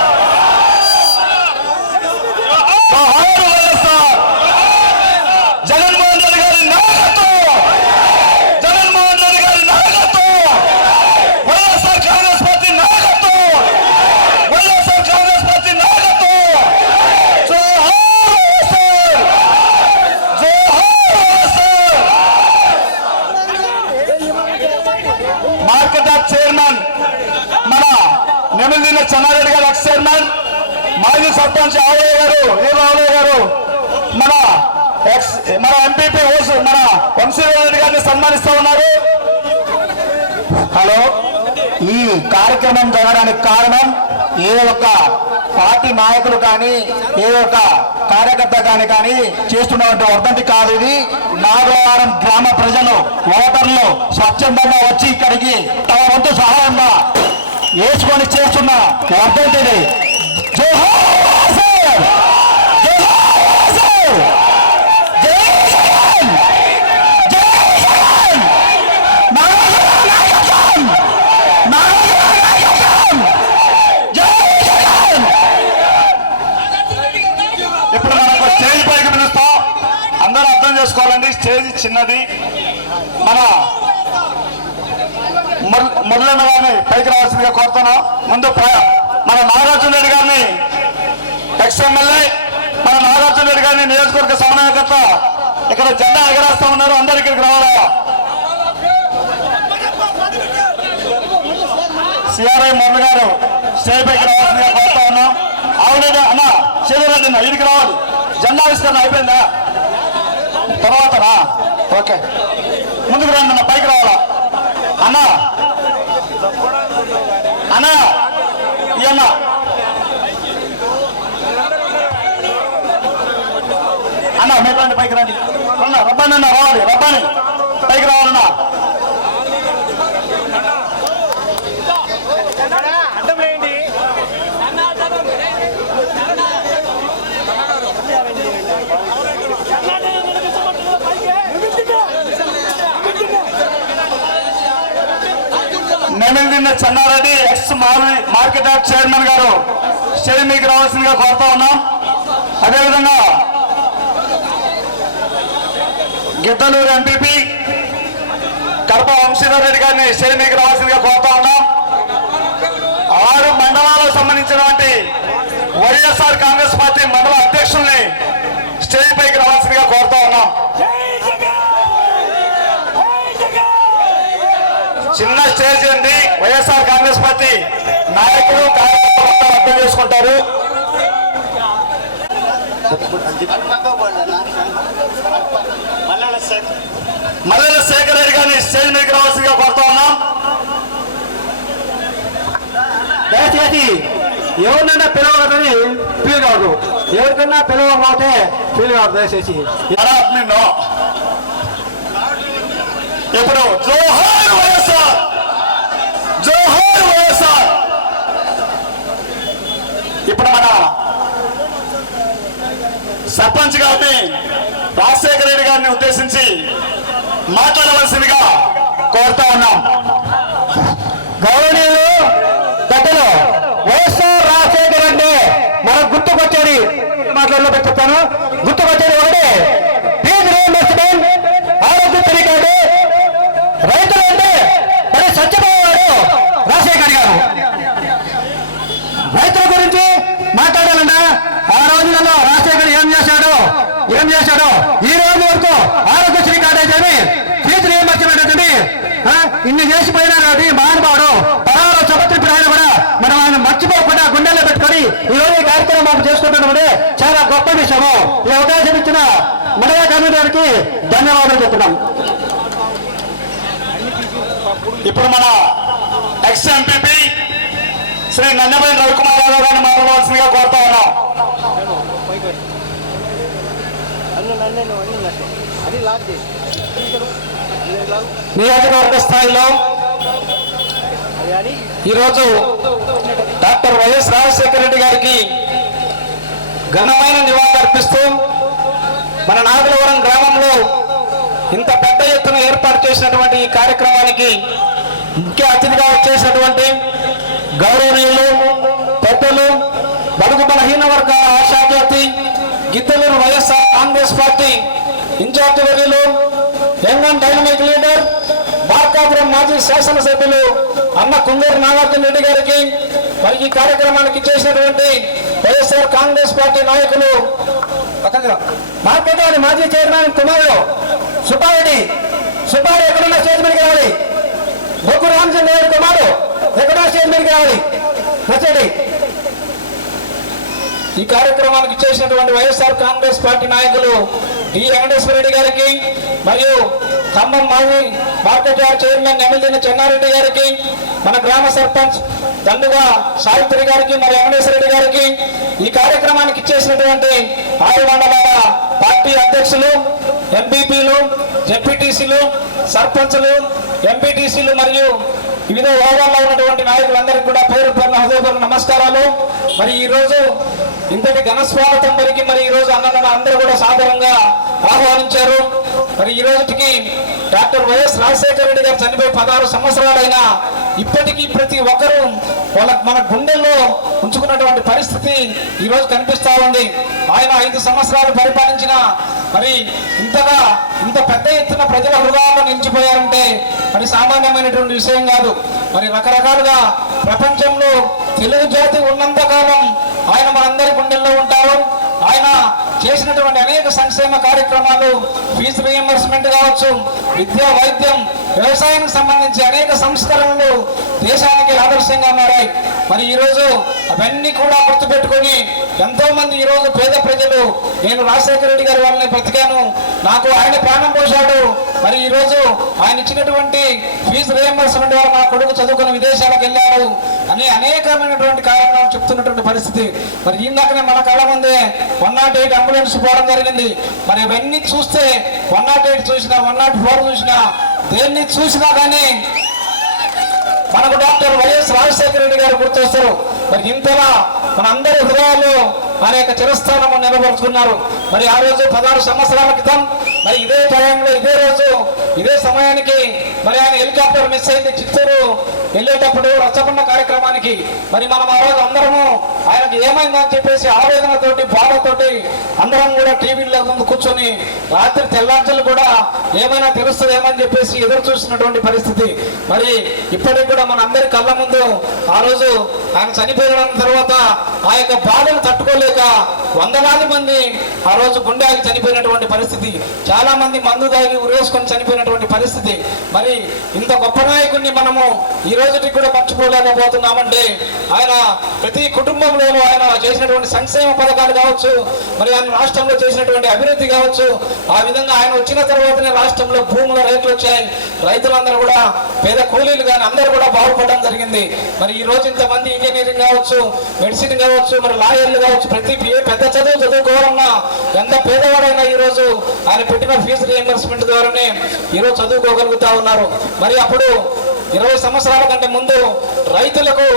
జోహార్ వైఎస్ఆర్. జగన్మోహన్ రెడ్డి గారి నాయకత్వం, జగన్మోహన్ రెడ్డి గారి నాయకత్వం, వైఎస్ఆర్ కాంగ్రెస్ పార్టీ నాయకత్వం, వైఎస్ఆర్ కాంగ్రెస్ పార్టీ నాయకత్వం. జోహార్ వైఎస్ఆర్, జోహార్ వైఎస్ఆర్. మార్కెట్ యార్డ్ చైర్మన్ మన నెమిలిదిన్న చెన్నారెడ్డి గారు, ఎక్స్ చైర్మన్, మాజీ సర్పంచ్ ఆవయ్య గారు, వీరరావులయ్య గారు, మన ఎంపీపీ ఓసు మన వంశీరెడ్డి గారిని సన్మానిస్తూ ఉన్నారు. హలో, ఈ కార్యక్రమం జరగడానికి కారణం ఏ ఒక్క పార్టీ నాయకులు కానీ ఏ ఒక్క కార్యకర్త కానీ చేస్తున్నటువంటి వర్ధంతి కాదు. ఇది నాగవారం గ్రామ ప్రజలు ఓటర్లు స్వచ్ఛందంగా వచ్చి ఇక్కడికి తమ వంతు సహాయంగా వేసుకొని చేస్తున్న వర్ధంతిని. జోహార్ వైఎస్ఆర్, జోహార్ వైఎస్ఆర్. జై జగన్, జై జగన్. నాయకత్వం, నాయకత్వం. జై జగన్. ఇప్పుడు మనకు స్టేజ్ పైకి పిలుస్తాం. అందరూ అర్థం చేసుకోవాలండి, స్టేజ్ చిన్నది. మన మొదలైన గారిని పైకి రావాల్సిందిగా కోరుతున్నాం. ముందు మన నాగార్జున రెడ్డి గారిని, ఎక్స్ ఎమ్మెల్యే మన నాగార్జున రెడ్డి గారిని, నియోజకవర్గ సమన్వయకర్త ఇక్కడ జెండా ఎగరేస్తా ఉన్నారు. అందరూ ఇక్కడికి రావాలా. సిఆర్ఐ మొదలు గారు స్టేజ్ పైకి రావాల్సిందిగా కోరుతా ఉన్నాం. ఆవులేదా అన్న శ్రీధర్ అన్న ఇడికి రావాలి. జెండా ఆవిష్కరణ అయిపోయిందా? తర్వాతనా? ఓకే, ముందుకు రండి అన్న, పైకి రావాలా అన్న. అన్న ఇయన్న అన్న మీరు రండి, పైకి రండి. రబ్బాని అన్న రావాలి, రబ్బాని పైకి రావాలన్నా. Nemilidinna Chennareddy, ex market yard chairman గారు స్టేజ్ మీకు రావాల్సిందిగా కోరుతా ఉన్నాం. అదేవిధంగా గిద్దలూరు ఎంపీపీ కడప వంశీధర్ రెడ్డి గారిని స్టేజ్ మీకు రావాల్సిందిగా కోరుతా ఉన్నాం. 6 మండలాలకు సంబంధించినటువంటి వైఎస్ఆర్ కాంగ్రెస్ పార్టీ మండల అధ్యక్షుల్ని స్టేజ్ పైకి రావాల్సిందిగా కోరుతా ఉన్నాం. చిన్న స్టేజ్ ఉంది. వైఎస్ఆర్ కాంగ్రెస్ పార్టీ నాయకులు కార్యకర్తలు అర్థం చేసుకుంటారు. మల్లెల శేఖర్ రెడ్డి గారిని స్టేజ్ మీదకి రావాల్సిందిగా కోరుతా ఉన్నాం. దయచేసి ఎవరినైనా పిలవగలని ఫీల్ కాదు, ఎవరికైనా పిలవకపోతే ఫీల్ కాదు. దయచేసి నిన్ను ఇప్పుడు జోహార్ వైఎస్ఆర్, జోహార్ వైఎస్ఆర్. ఇప్పుడు మన సర్పంచ్ గారిని రాజశేఖర రెడ్డి గారిని ఉద్దేశించి మాట్లాడవలసిందిగా కోరుతా ఉన్నాం. గౌరవనీయులు పెద్దలు వైఎస్ఆర్ రాజశేఖర్ అంటే మనకు గుర్తుకొచ్చేది మాట్లాడలో చెప్తాను. గుర్తుకొచ్చేది ఒకటి ఫీజు రీయింబర్స్మెంట్, ఆరోగ్యశ్రీ కార్డు, రైతులు అంటే మరి స్వచ్ఛమయ్యాడు రాజశేఖర్ గారు. రైతుల గురించి మాట్లాడాలన్నా ఆ రోజులలో రాజశేఖర్ ఏం చేశాడో ఈ రోజు వరకు ఆరోగ్యశ్రీ కార్డు అయితే ఇన్ని చేసిపోయినా కాబట్టి మహానుభావుడు పరాలో చపత్రి ఆయన కూడా మనం ఆయన మర్చిపోకుండా గుండెల్లో పెట్టుకొని ఈ రోజు ఈ కార్యక్రమం మనం చేసుకుంటున్నప్పుడు చాలా గొప్ప విషయము. ఈ అవకాశం ఇచ్చిన మండల కమిటీ గారికి ధన్యవాదాలు చెప్తున్నాం. ఇప్పుడు మన ఎక్స్ ఎంపీపీ శ్రీ నందమూరి రవికుమార్ యాదవ్ గారిని మాట్లాడవలసిందిగా కోరుతా ఉన్నాం. నియోజకవర్గ స్థాయిలో ఈరోజు డాక్టర్ వైఎస్ రాజశేఖర రెడ్డి గారికి ఘనమైన నివాళులర్పిస్తూ మన నాగలవరం గ్రామంలో ఇంత పెద్ద ఎత్తున ఏర్పాటు చేసినటువంటి ఈ కార్యక్రమానికి ముఖ్య అతిథిగా వచ్చేసినటువంటి గౌరవనీయులు పెద్దలు బడుగు బలహీన వర్గాల ఆశాజ్యోతి గిద్దలూరు వైఎస్ఆర్ కాంగ్రెస్ పార్టీ ఇన్ఛార్జి వర్యులు young and dynamic leader Markapuram మాజీ శాసనసభ్యులు అన్న కుంగూరు నాగార్జున రెడ్డి గారికి మరి ఈ కార్యక్రమానికి చేసినటువంటి వైఎస్ఆర్ కాంగ్రెస్ పార్టీ నాయకులు మార్కెట్ మాజీ చైర్మన్ కుమారుడు సుబ్బారెడ్డి ఎక్కడున్నా స్టేజ్ మీదకి రావాలి. బొగ్గు రామచంద్ర గారి కుమారుడు ఎక్కడా స్టేజ్ మీదకి రావాలి. నచ్చండి. ఈ కార్యక్రమానికి చేసినటువంటి వైఎస్ఆర్ కాంగ్రెస్ పార్టీ నాయకులు డి వెంకటేశ్వర రెడ్డి గారికి మరియు ఖమ్మం మాజీ market yard chairman MLA Chennareddy గారికి మన గ్రామ సర్పంచ్ దండుగా సావిత్రి గారికి మరి వెంకటేశ్వర రెడ్డి గారికి ఈ కార్యక్రమానికి ఇచ్చేసినటువంటి 6 మండలాల పార్టీ అధ్యక్షులు ఎంపీపీలు జెడ్పీటీసీలు సర్పంచ్లు ఎంపీటీసీలు మరియు వివిధ హోదాల్లో ఉన్నటువంటి నాయకులందరికీ కూడా పేరు హృదయపూర్వక నమస్కారాలు. మరి ఈ రోజు ఇంతటి ఘన స్వాగతం పలికి మరి ఈ రోజు అందరూ కూడా సాధారణంగా ఆహ్వానించారు. మరి ఈ రోజుకి డాక్టర్ వైఎస్ రాజశేఖర రెడ్డి గారు చనిపోయి 16 సంవత్సరాలైనా ఇప్పటికీ ప్రతి ఒక్కరూ మన గుండెల్లో ఉంచుకున్నటువంటి పరిస్థితి ఈ రోజు కనిపిస్తా ఉంది. ఆయన 5 సంవత్సరాలు పరిపాలించిన మరి ఇంత పెద్ద ఎత్తున ప్రజల హృదయాల్లో నిలిచిపోయారంటే మరి సామాన్యమైనటువంటి విషయం కాదు. మరి రకరకాలుగా ప్రపంచంలో తెలుగు జాతి ఉన్నంత కాలం ఆయన మనందరి గుండెల్లో ఉంటారు. ఆయన చేసినటువంటి అనేక సంక్షేమ కార్యక్రమాలు, ఫీజు రీయింబర్స్మెంట్ కావచ్చు, విద్య, వైద్యం, వ్యవసాయానికి సంబంధించి అనేక సంస్కరణలు దేశానికి ఆదర్శంగా మారాయి. మరి ఈరోజు అవన్నీ కూడా గుర్తుపెట్టుకొని ఎంతో మంది ఈరోజు పేద ప్రజలు నేను రాజశేఖర రెడ్డి గారి వాళ్ళని బ్రతికాను, నాకు ఆయన ప్రాణం పోశాడు, మరి ఈరోజు ఆయన ఇచ్చినటువంటి ఫీజు రీయింబర్స్మెంట్ వల్ల నా కొడుకు చదువుకుని విదేశాలకు వెళ్ళాడు అని అనేకమైనటువంటి కారణాలు చెప్తున్నటువంటి పరిస్థితి. మరి ఇందాకనే మన కళ్ళ ముందే 108 అంబులెన్స్ పోవడం జరిగింది. మరి ఇవన్నీ చూస్తే 108 చూసినా 104 చూసినా దేన్ని చూసినా కానీ మనకు డాక్టర్ వైఎస్ రాజశేఖర రెడ్డి గారు గుర్తొస్తారు. మరి ఇంతలా మన అందరి హృదయాల్లో ఆయన యొక్క చిరస్థానము నిలబరుచుకున్నారు. మరి ఆ రోజు 16 సంవత్సరాల క్రితం మరి ఇదే టైంలో ఇదే రోజు ఇదే సమయానికి మరి ఆయన హెలికాప్టర్ మిస్ అయింది చిత్తూరు వెళ్ళేటప్పుడు రచ్చబండ కార్యక్రమానికి. మరి మనం ఆ రోజు అందరము ఆయనకి ఏమైందని చెప్పేసి ఆవేదనతోటి బాధతోటి అందరం కూడా టీవీల ముందు కూర్చొని రాత్రి తెల్లార్చలు కూడా ఏమైనా తెలుస్తుందేమని చెప్పేసి ఎదురు చూస్తున్నటువంటి పరిస్థితి. మరి ఇప్పటికి కూడా మన అందరి కళ్ళ ముందు ఆ రోజు ఆయన చనిపోయిన తర్వాత ఆ యొక్క బాధలు తట్టుకోలేక వందలాది మంది ఆ రోజు గుండెకి చనిపోయినటువంటి పరిస్థితి, చాలా మంది మందు తాగి ఉరేసుకొని చనిపోయినటువంటి పరిస్థితి. మరి ఇంత గొప్ప నాయకుడిని మనము ఈ రోజుకి కూడా మర్చిపోలేకపోతున్నామంటే ఆయన ప్రతి కుటుంబంలోనూ ఆయన చేసినటువంటి సంక్షేమ పథకాలు కావచ్చు, మరి ఆయన రాష్ట్రంలో చేసినటువంటి అభివృద్ధి కావచ్చు, ఆ విధంగా ఆయన వచ్చిన తర్వాతనే రాష్ట్రంలో భూముల రేట్లు వచ్చాయి, రైతులందరూ కూడా పేద కూలీలు కానీ అందరూ కూడా బాగుపడడం జరిగింది. మరి ఈ రోజు ఇంతమంది ఇంజనీరింగ్ కావచ్చు, మెడిసిన్ కావచ్చు, మరి లాయర్లు కావచ్చు, ప్రతి పెద్ద చదువుకోవాలన్నా ఎంత పేదవాడైనా ఈ రోజు ఆయన పెట్టిన ఫీజు రీయింబర్స్మెంట్ ద్వారానే ఈరోజు చదువుకోగలుగుతా ఉన్నారు. మరి అప్పుడు 20 సంవత్సరాల కంటే ముందు రైతులకు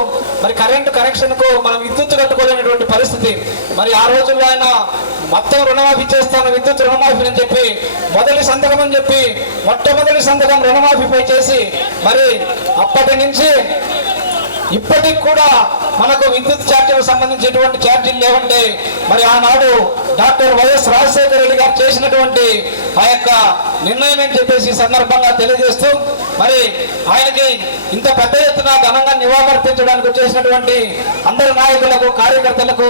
మరి కరెంటు కనెక్షన్కు మనం విద్యుత్ కట్టుకోలేనటువంటి పరిస్థితి. మరి ఆ రోజుల్లో ఆయన మొత్తం రుణమాఫీ చేస్తాను, విద్యుత్ రుణమాఫీ అని చెప్పి మొదటి సంతకం అని చెప్పి మొట్టమొదటి సంతకం రుణమాఫీపై చేసి మరి అప్పటి నుంచి ఇప్పటికి కూడా మనకు విద్యుత్ ఛార్జీలకు సంబంధించి ఎటువంటి ఛార్జీలు లేవంటే మరి ఆనాడు డాక్టర్ వైఎస్ రాజశేఖర రెడ్డి గారు చేసినటువంటి ఆ యొక్క నిర్ణయం అని చెప్పేసి ఈ సందర్భంగా తెలియజేస్తూ మరి ఆయనకి ఇంత పెద్ద ఎత్తున ఘనంగా నివాళులర్పించడానికి వచ్చేసినటువంటి అందరి నాయకులకు కార్యకర్తలకు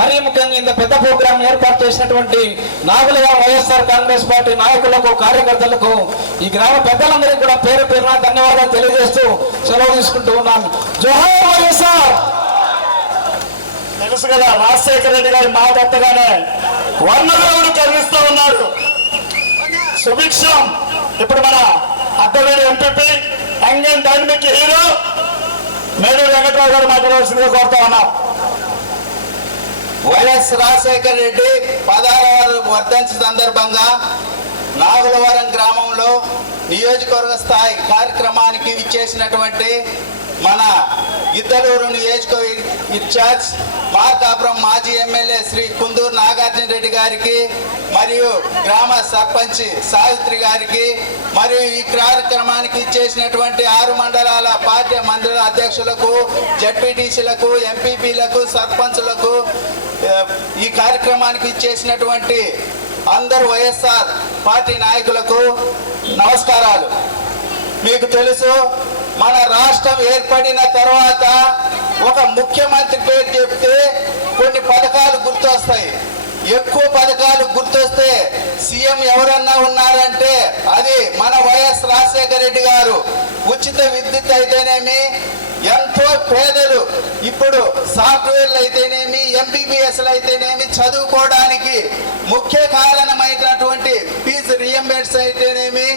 మరీ ముఖ్యంగా ఇంత పెద్ద ప్రోగ్రాం ఏర్పాటు చేసినటువంటి నాగులవ వైఎస్ఆర్ కాంగ్రెస్ పార్టీ నాయకులకు కార్యకర్తలకు ఈ గ్రామ పెద్దలందరికీ కూడా పేరు పేరున ధన్యవాదాలు తెలియజేస్తూ సెలవు తీసుకుంటూ ఉన్నాను. జోహార్ వైఎస్ఆర్. తెలుసు కదా, రాజశేఖర రెడ్డి గారి మాట ఎత్తగానే వర్ణదేవుడు కరుణిస్తూ ఉన్నారు. సుభిక్షం. ఇప్పుడు మన Addavedi MPP young and dynamic hero Meduru Venkatrao గారు మాట్లాడవలసిందిగా కోరుతా ఉన్నాం. వైఎస్ రాజశేఖర రెడ్డి 16వ వర్ధంతి సందర్భంగా నాగులవరం గ్రామంలో నియోజకవర్గ స్థాయి కార్యక్రమానికి విచ్చేసినటువంటి మన గిద్దలూరు నియోజకవర్గ ఇన్ఛార్జ్ మార్కాపురం మాజీ ఎమ్మెల్యే శ్రీ కుందూరు నాగార్జున రెడ్డి గారికి మరియు గ్రామ సర్పంచ్ సావిత్రి గారికి మరియు ఈ కార్యక్రమానికి ఇచ్చేసినటువంటి 6 మండలాల పార్టీ మండల అధ్యక్షులకు, జడ్పీటీసీలకు, ఎంపీపీలకు, సర్పంచులకు, ఈ కార్యక్రమానికి ఇచ్చేసినటువంటి అందరు వైఎస్ఆర్ పార్టీ నాయకులకు నమస్కారాలు. మీకు తెలుసు, మన రాష్ట్రం ఏర్పడిన తర్వాత ఒక ముఖ్యమంత్రి పేరు చెప్తే కొన్ని పథకాలు గుర్తొస్తాయి. ఎక్కువ పథకాలు గుర్తొస్తే సీఎం ఎవరన్నా ఉన్నారంటే అది మన వైఎస్ రాజశేఖర రెడ్డి గారు. ఉచిత విద్యుత్ అయితేనేమి, ఎంతో పేదలు ఇప్పుడు సాఫ్ట్వేర్లు అయితేనేమి, ఎంబీబీఎస్లు అయితేనేమి చదువుకోవడానికి ముఖ్య కారణమైనటువంటి ఫీజు రియంబర్స్ అయితేనేమి,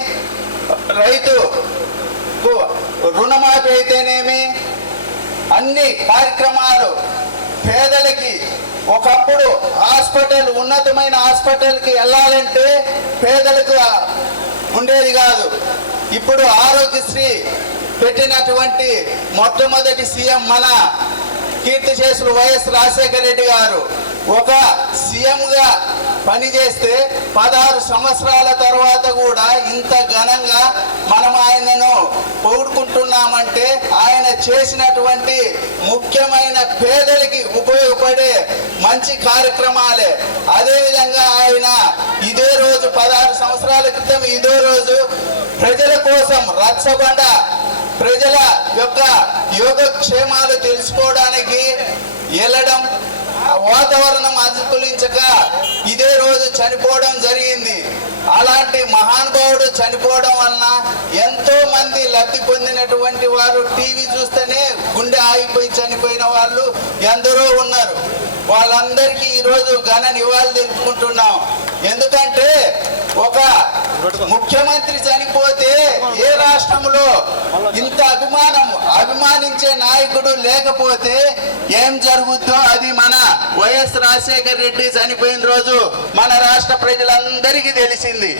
రైతు రుణమాఫీ అయితేనేమి, అన్ని కార్యక్రమాలు పేదలకి. ఒకప్పుడు హాస్పిటల్, ఉన్నతమైన హాస్పిటల్కి వెళ్ళాలంటే పేదలకు ఉండేది కాదు. ఇప్పుడు ఆరోగ్యశ్రీ పెట్టినటువంటి మొట్టమొదటి సీఎం మన కీర్తిశేషులు వైఎస్ రాజశేఖర రెడ్డి గారు. ఒక సీఎంగా పనిచేస్తే 16 సంవత్సరాల తర్వాత కూడా ఇంత ఘనంగా మనం ఆయనను పొగుడుకుంటున్నామంటే ఆయన చేసినటువంటి ముఖ్యమైన పేదలకి ఉపయోగపడే మంచి కార్యక్రమాలే. అదేవిధంగా ఆయన ఇదే రోజు 16 సంవత్సరాల క్రితం ఇదే రోజు ప్రజల కోసం రచ్చబండ, ప్రజల యొక్క యోగక్షేమాలు తెలుసుకోవడానికి వెళ్ళడం, వాతావరణం అనుకూలించక ఇదే రోజు చనిపోవడం జరిగింది. అలాంటి మహానుభావుడు చనిపోవడం వలన ఎంతో మంది లబ్ధి పొందినటువంటి వారు టీవీ చూస్తేనే గుండె ఆగిపోయి చనిపోయిన వాళ్ళు ఎందరో ఉన్నారు. వాళ్ళందరికీ ఈరోజు ఘన నివాళులు తెలుపుకుంటున్నాం. ఎందుకంటే ఒక ముఖ్యమంత్రి చనిపోతే ఏ రాష్ట్రంలో ఇంత అభిమానించే నాయకుడు లేకపోతే ఏం జరుగుద్దో అది మన వైఎస్ రాజశేఖర రెడ్డి చనిపోయిన రోజు మన రాష్ట్ర ప్రజలందరికీ తెలిసింది.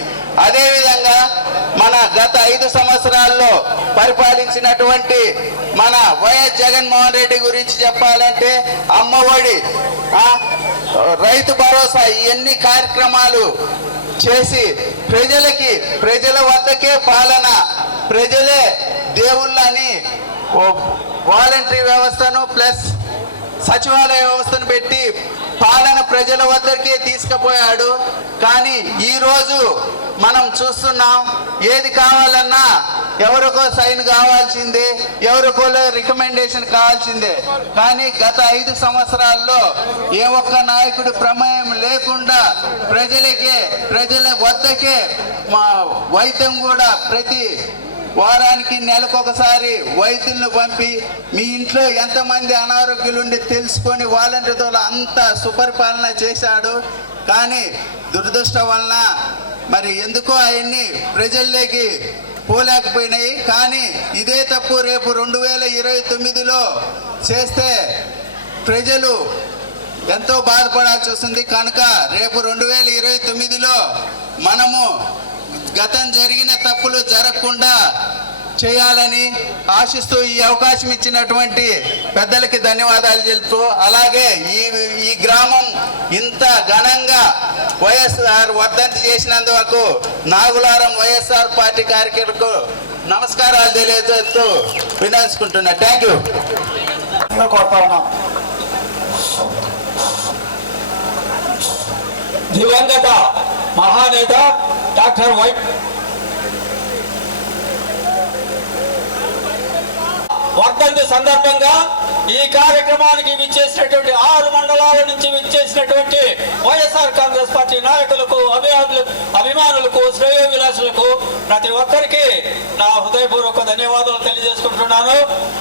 అదేవిధంగా మన గత 5 సంవత్సరాల్లో పరిపాలించినటువంటి మన వైఎస్ జగన్మోహన్ రెడ్డి గురించి చెప్పాలంటే అమ్మఒడి, రైతు భరోసా, ఇవన్నీ కార్యక్రమాలు చేసి ప్రజల వద్దకే పాలన, ప్రజలే దేవుళ్ళని వాలంటరీ వ్యవస్థను ప్లస్ సచివాలయ వ్యవస్థను పెట్టి పాలన ప్రజల వద్దకే తీసుకుపోయాడు. కానీ ఈరోజు మనం చూస్తున్నాం, ఏది కావాలన్నా ఎవరికో సైన్ కావాల్సిందే, ఎవరికో రికమెండేషన్ కావాల్సిందే. కానీ గత 5 సంవత్సరాల్లో ఏ ఒక్క నాయకుడు ప్రమేయం లేకుండా ప్రజల వద్దకే మా వైద్యం కూడా ప్రతి వారానికి నెలకొకసారి వైద్యులను పంపి మీ ఇంట్లో ఎంతమంది అనారోగ్యులుండి తెలుసుకొని వాలంటీర్తో అంత సుపరిపాలన చేశాడు. కానీ దురదృష్టం వలన మరి ఎందుకో అవన్నీ ప్రజల్లోకి పోలేకపోయినాయి. కానీ ఇదే తప్పు రేపు 2029లో చేస్తే ప్రజలు ఎంతో బాధపడాల్సి వస్తుంది. కనుక రేపు 2029లో మనము గతం జరిగిన తప్పులు జరగకుండా చేయాలని ఆశిస్తూ ఈ అవకాశం ఇచ్చినటువంటి పెద్దలకి ధన్యవాదాలు తెలుపుతూ, అలాగే ఈ గ్రామం ఇంత ఘనంగా వైఎస్ఆర్ వర్ధంతి చేసినందుకు నాగులారం వైఎస్ఆర్ పార్టీ కార్యకర్తలకు నమస్కారాలు తెలియజేస్తూ వినర్చుకుంటున్నా. Thank you. మాట్లాడవలసిందిగా కోరుతా ఉన్నాం. దివంగత మహానేత డాక్టర్ వర్ధంతి సందర్భంగా ఈ కార్యక్రమానికి విచ్చేసినటువంటి 6 మండలాల నుంచి విచ్చేసినటువంటి వైఎస్ఆర్ కాంగ్రెస్ పార్టీ నాయకులకు, అభిమానులకు, శ్రేయోభిలాషులకు ప్రతి ఒక్కరికి నా హృదయపూర్వక ధన్యవాదాలు తెలియజేసుకుంటున్నాను.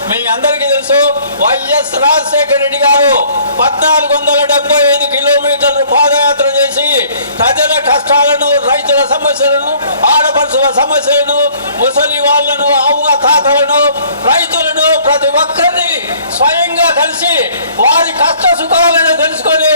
మీ అందరికీ తెలుసు, వైఎస్ రాజశేఖర రెడ్డి గారు 1475 కిలోమీటర్లు పాదయాత్ర చేసి ప్రజల కష్టాలను, రైతుల సమస్యలను, ఆడపడుచుల సమస్యలను, ముసలి వాళ్లను, అవ్వ తాతలను, రైతులను ప్రతి ఒక్కరిని స్వయంగా కలిసి వారి కష్ట సుఖాలను తెలుసుకొని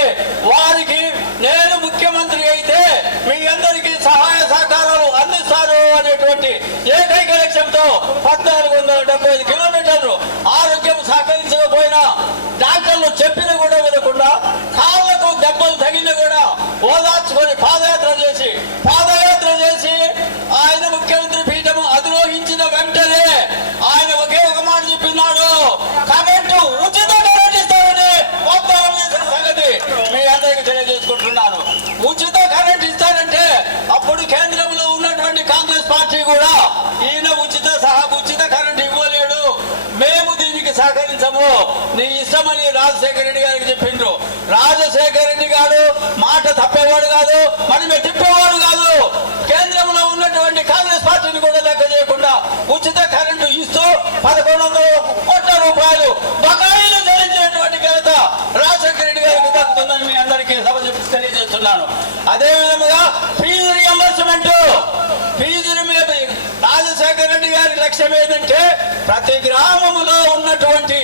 వారికి నేను ముఖ్యమంత్రి అయితే మీ అందరికీ సహాయ సహకారాలు అందిస్తారు అనేటువంటి ఏకైక లక్ష్యంతో 1475 కిలోమీటర్లు ఆరోగ్యం సహకరించకపోయినా డాక్టర్లు చెప్పిన కూడా వినకుండా కాళ్లకు దెబ్బలు తగిన కూడా ఓదార్చుకొని పాదయాత్ర చేసి ఆయన ముఖ్యమంత్రి పీఠము అధిరోహించిన వెంటనే ఆయన ఒకే ఒక మాట చెప్పినాడు, కరెంటు ఉచిత కరెంట్ ఇస్తారని వాగ్దానం చేసిన సంగతి మీ అందరికీ తెలియజేసుకుంటున్నాను. ఉచిత కరెంట్ ఇస్తారంటే అప్పుడు కేంద్రంలో ఉన్నటువంటి కాంగ్రెస్ పార్టీ కూడా ఈయన ఉచిత కరెంట్ ఇవ్వలేడు, మేము దీనికి సహకరించము, నీ ఇష్టమని రాజశేఖర రెడ్డి గారికి చెప్పిండ్రు. రాజశేఖర రెడ్డి గారు మాట తప్పేవాడు కాదు, మనమే తిప్పేవాడు కాదు. కేంద్రంలో ఉన్నటువంటి కాంగ్రెస్ పార్టీని కూడా లెక్క చేయకుండా ఉచిత కరెంటు ఇస్తూ 1100 కోట్ల రూపాయలు బకాయిలు చెల్లించినటువంటి ఘనత రాజశేఖర రెడ్డి గారికి దక్కుతుందని మీ అందరికీ సభ తెలియజేస్తున్నాను. అదేవిధంగా ఫీజు రియంబర్స్మెంట్ రాజశేఖర రెడ్డి గారి లక్ష్యం ఏంటంటే ప్రతి గ్రామంలో ఉన్నటువంటి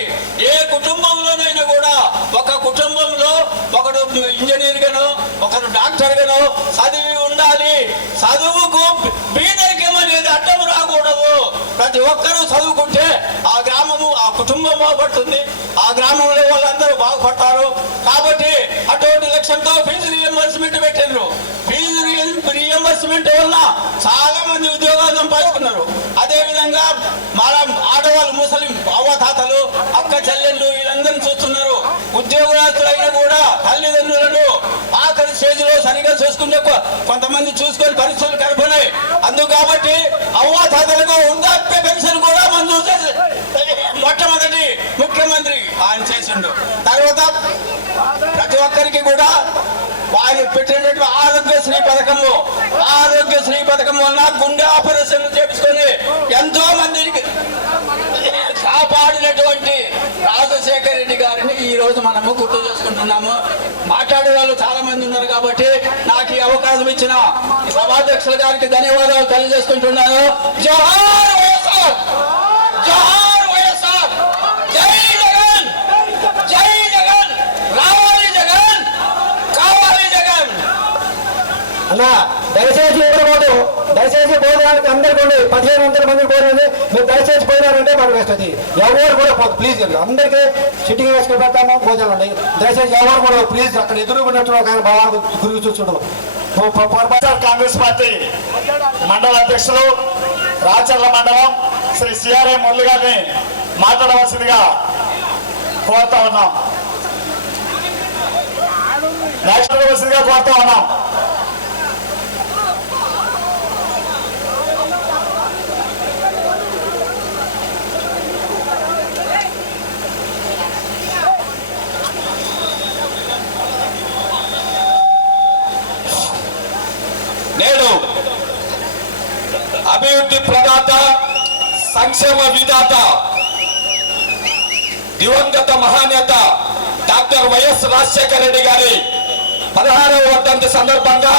ఏ కుటుంబంలోనైనా కూడా ఒక కుటుంబంలో ఒకడు ఇంజనీర్ గాను, ఒకరు డాక్టర్ గాను చదివి ఉండాలి. చదువుకు బీదరికం అనేది అడ్డం రాకూడదు. ప్రతి ఒక్కరూ చదువుకుంటే ఆ గ్రామము, ఆ కుటుంబం బాగుపడుతుంది, ఆ గ్రామంలో వాళ్ళందరూ బాగుపడతారు. కాబట్టి అటువంటి లక్ష్యంతో ఫీజు రియంబర్స్మెంట్ పెట్టిండ్రు. ఫీజు రియంబర్స్మెంట్ వల్ల చాలా మంది ఉద్యోగాలు సంపాదిస్తున్నారు. అదేవిధంగా మన ఆడవాళ్ళు, ముసలి అవ్వతాతలు, అక్క చెల్లెళ్ళు వీళ్ళందరినీ చూస్తున్నారు. ఉద్యోగస్తులైనా కూడా తల్లిదండ్రులను ఆఖరి స్టేజ్లో సరిగా చూసుకుంటే కొంతమంది చూసుకొని పరిస్థితులు కనపడినాయి. అందుకు కాబట్టి అవ్వతాతలకు వృద్ధాప్య పెన్షన్ కూడా మంజూరు చేసి మొట్టమొదటి ముఖ్యమంత్రి ఆయన చేసిండు. తర్వాత ప్రతి ఒక్కరికి కూడా ఆయన పెట్టినటువంటి ఆరోగ్యశ్రీ పథకం వల్ల గుండె ఆపరేషన్లు చేపించుకొని ఎంతో మందికి కాపాడినటువంటి రాజశేఖర రెడ్డి గారిని ఈ రోజు మనము గుర్తు చేసుకుంటున్నాము. మాట్లాడే వాళ్ళు చాలా మంది ఉన్నారు కాబట్టి నాకు ఈ అవకాశం ఇచ్చిన సభాధ్యక్షుల గారికి ధన్యవాదాలు తెలియజేసుకుంటున్నాను. జోహార్ వైఎస్ఆర్, జోహార్ వైఎస్ఆర్, జై జగన్, జై జగన్, రావాలి జగన్, కావాలి జగన్. అలా దయచేసి ఎవరు దయచేసి భోజనానికి అందరికీ 1500 మందికి భోజనం మీరు దయచేసి పోయినారంటే మనకు వస్తుంది. ఎవరు కూడా ప్లీజ్ అందరికీ సిట్టింగ్ వేసుకుని పెడతాము భోజనం అండి. దయచేసి ఎవరు కూడా ప్లీజ్ అక్కడ ఎదురుకున్నట్టు ఒక ఆయన బాగా గురించి చూసుకోవడం. కాంగ్రెస్ పార్టీ మండల అధ్యక్షులు రాచర్ల మండలం శ్రీ సిఆర్ఏ మురళి గారిని మాట్లాడవలసిందిగా కోరుతా ఉన్నాం. మాట్లాడవలసిందిగా కోరుతా ఉన్నాం. నేడు అభివృద్ధి ప్రదాత, సంక్షేమ విధాత, దివంగత మహానేత డాక్టర్ వైఎస్ రాజశేఖర రెడ్డి గారి 16వ వర్ధంతి సందర్భంగా